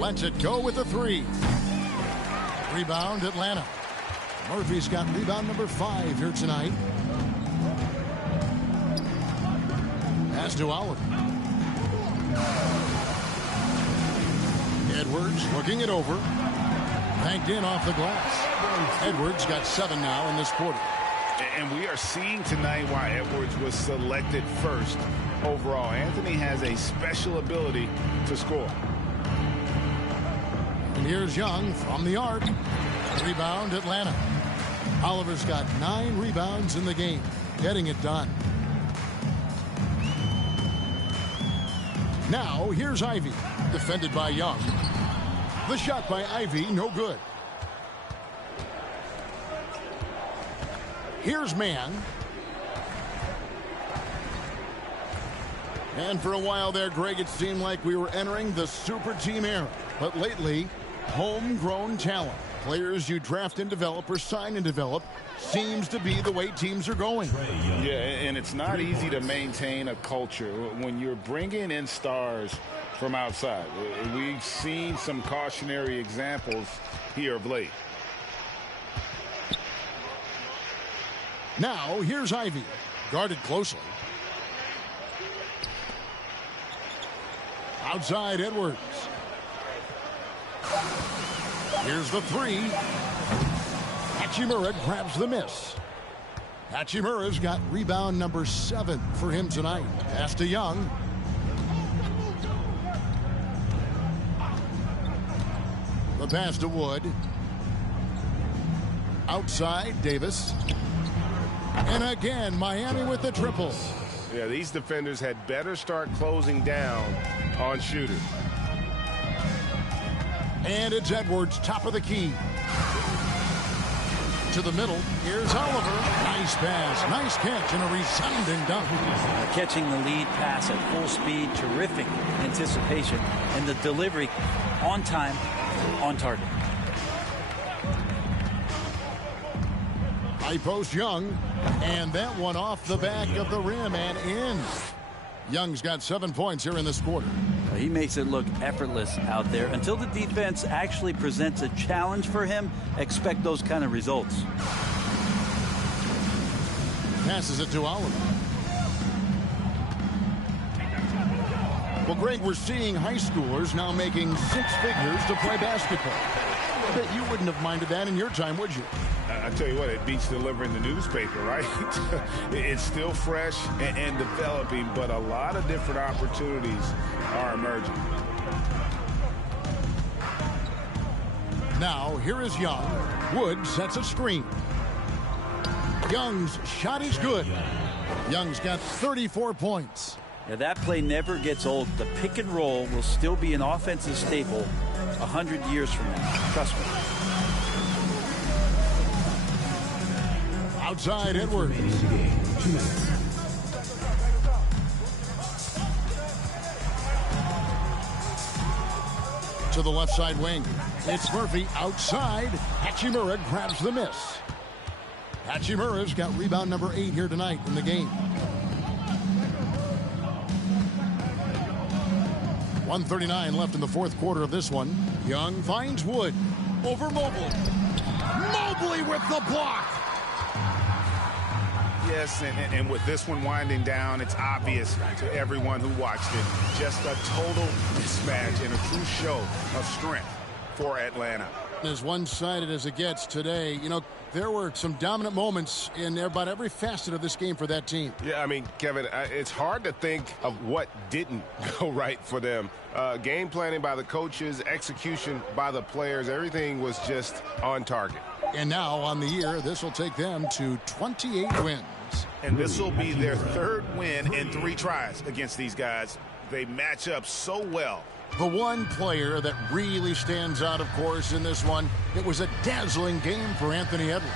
Lets it go with the three. Rebound, Atlanta. Murphy's got rebound number 5 here tonight. Pass to Oliver. Edwards looking it over. Banked in off the glass. Edwards got 7 now in this quarter. And we are seeing tonight why Edwards was selected first overall. Anthony has a special ability to score. And here's Young from the arc. Rebound, Atlanta. Oliver's got 9 rebounds in the game. Getting it done. Now, here's Ivy. Defended by Young. The shot by Ivy, no good. Here's Mann. And for a while there, Greg, it seemed like we were entering the super team era. But lately, homegrown talent, players you draft and develop or sign and develop, seems to be the way teams are going. Yeah, and it's not easy to maintain a culture when you're bringing in stars from outside. We've seen some cautionary examples here of late. Now, here's Ivy, guarded closely. Outside, Edwards. Here's the three. Hachimura grabs the miss. Hachimura's got rebound number 7 for him tonight. Pass to Young. The pass to Wood. Outside, Davis. And again, Miami with the triple. Yeah, these defenders had better start closing down on shooters. And it's Edwards, top of the key. To the middle. Here's Oliver. Nice pass. Nice catch and a resounding dunk. Catching the lead pass at full speed. Terrific anticipation. And the delivery on time, on target. High post Young. And that one off the back of the rim and in. Young's got 7 points here in this quarter. He makes it look effortless out there. Until the defense actually presents a challenge for him, expect those kind of results. Passes it to Oliver. Well, Greg, we're seeing high schoolers now making 6 figures to play basketball. I bet you wouldn't have minded that in your time, would you? I tell you what, it beats delivering the newspaper, right? It's still fresh and developing, but a lot of different opportunities are emerging. Now, here is Young. Wood sets a screen. Young's shot is good. Young's got 34 points. Yeah, that play never gets old. The pick and roll will still be an offensive staple 100 years from now. Trust me. Outside, Edwards. To the left side wing. It's Murphy outside. Hachimura grabs the miss. Hachimura's got rebound number 8 here tonight in the game. 1:39 left in the fourth quarter of this one. Young finds Wood. Over Mobley. Mobley with the block. Yes, and with this one winding down, it's obvious to everyone who watched it. Just a total mismatch and a true show of strength for Atlanta. As one-sided as it gets today, you know, there were some dominant moments in about every facet of this game for that team. Yeah, I mean, Kevin, it's hard to think of what didn't go right for them. Game planning by the coaches, execution by the players, everything was just on target. And now on the year, this will take them to 28 wins. And this will be their third win in 3 tries against these guys. They match up so well. The one player that really stands out, of course, in this one, it was a dazzling game for Anthony Edwards.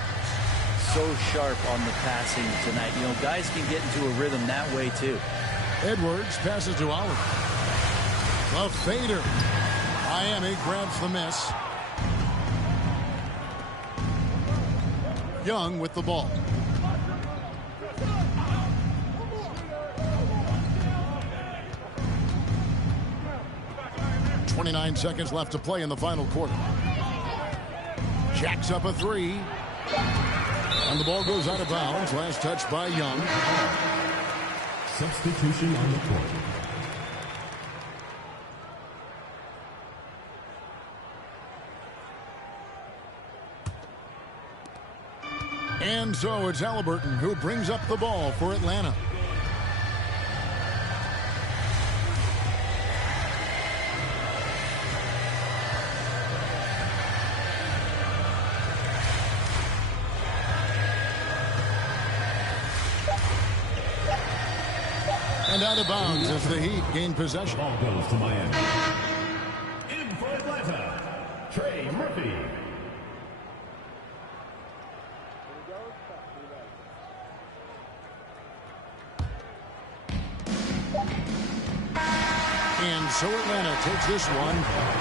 So sharp on the passing tonight. You know, guys can get into a rhythm that way, too. Edwards passes to Oliver. A fader. Miami grabs the miss. Young with the ball. .29 seconds left to play in the final quarter. Jacks up a 3. And the ball goes out of bounds. Last touch by Young. Substitution on the court. And so it's Halliburton who brings up the ball for Atlanta. And out of bounds as the Heat gain possession. Ball goes to Miami. In for Atlanta, Trey Murphy. And so Atlanta takes this one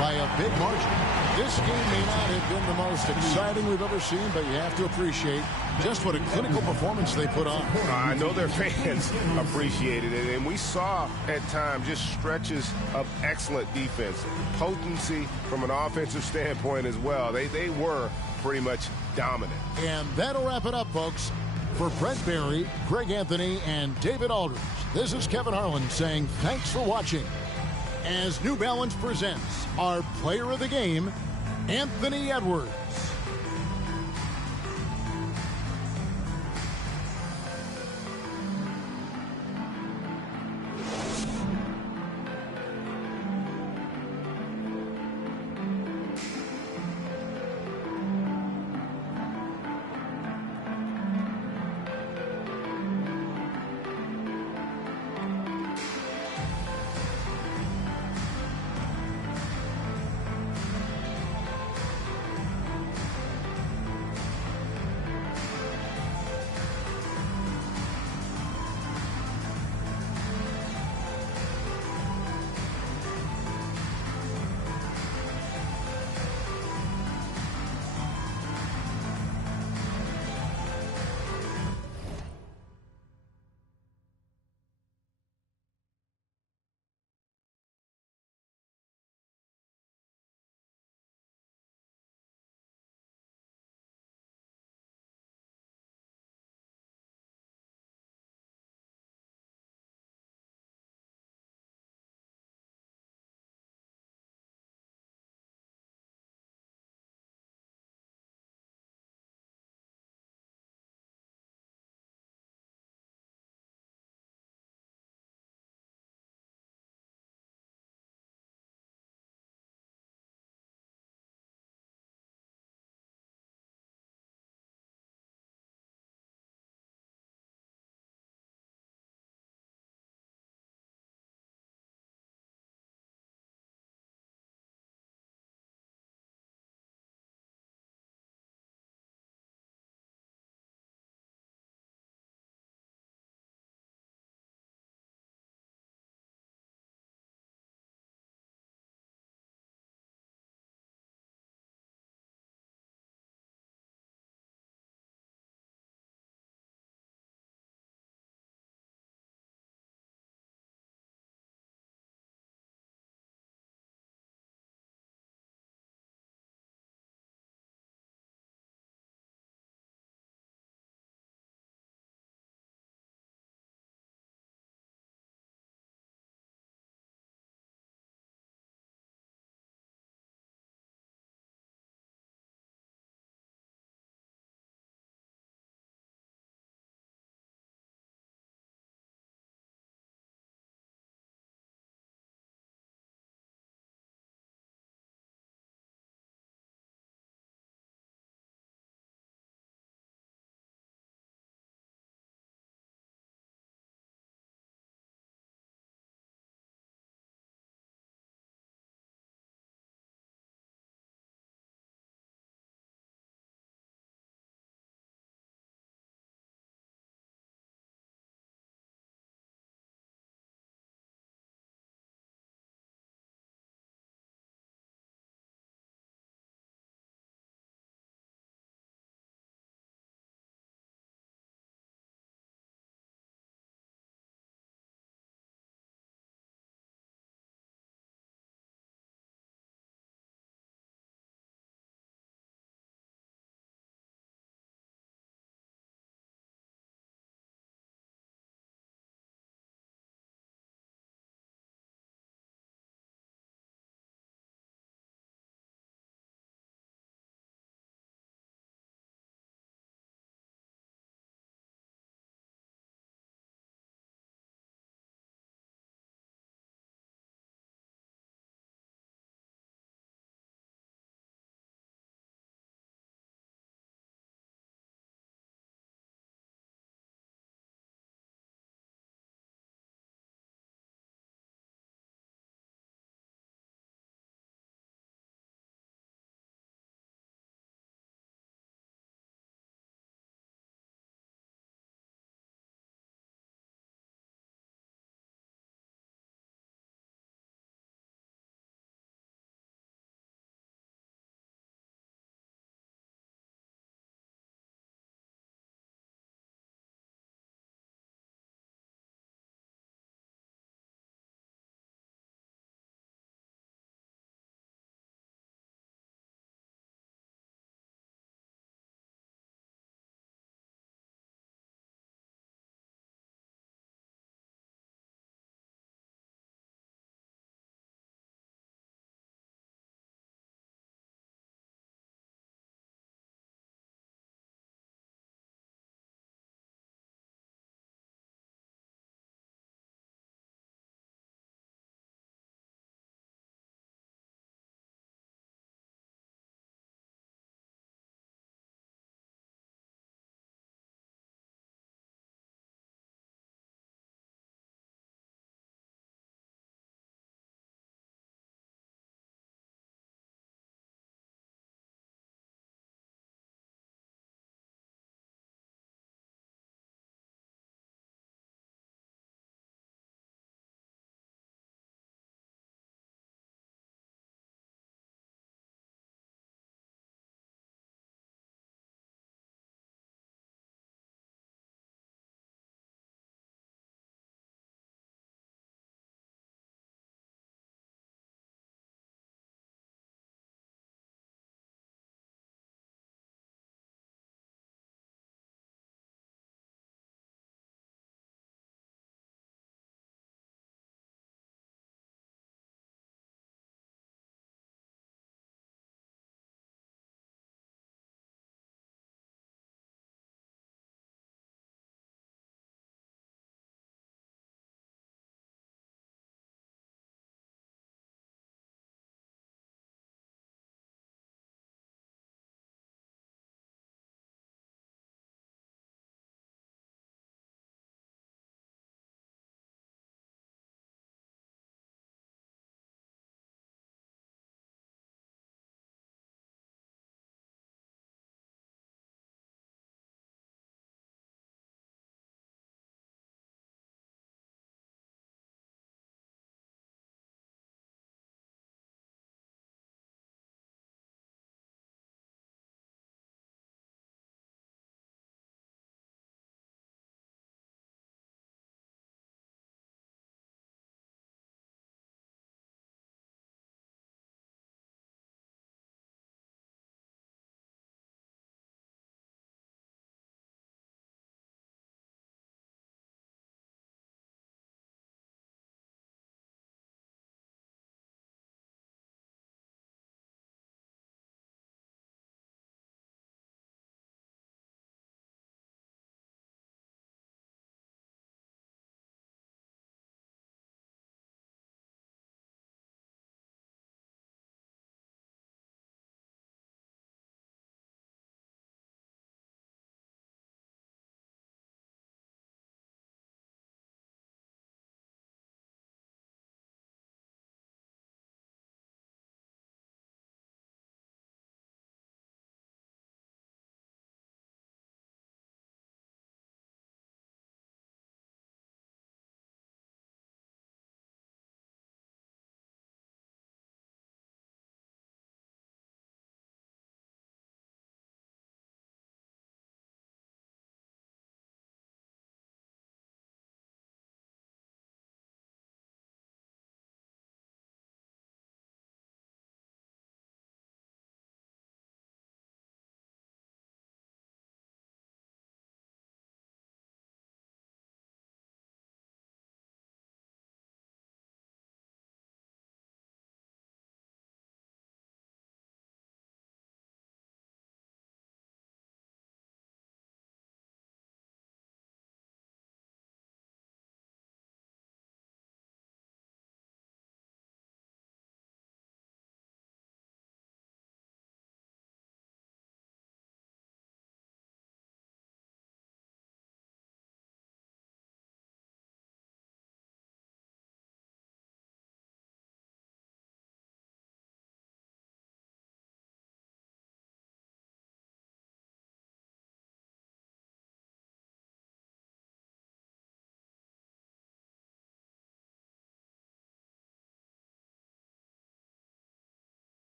by a big margin. This game may not have been the most exciting we've ever seen, but you have to appreciate just what a clinical performance they put on. I know their fans appreciated it, and we saw at times just stretches of excellent defense, potency from an offensive standpoint as well. They were pretty much dominant. And that'll wrap it up, folks. For Brett Barry, Greg Anthony, and David Aldridge, this is Kevin Harlan saying thanks for watching. As New Balance presents our player of the game, Anthony Edwards.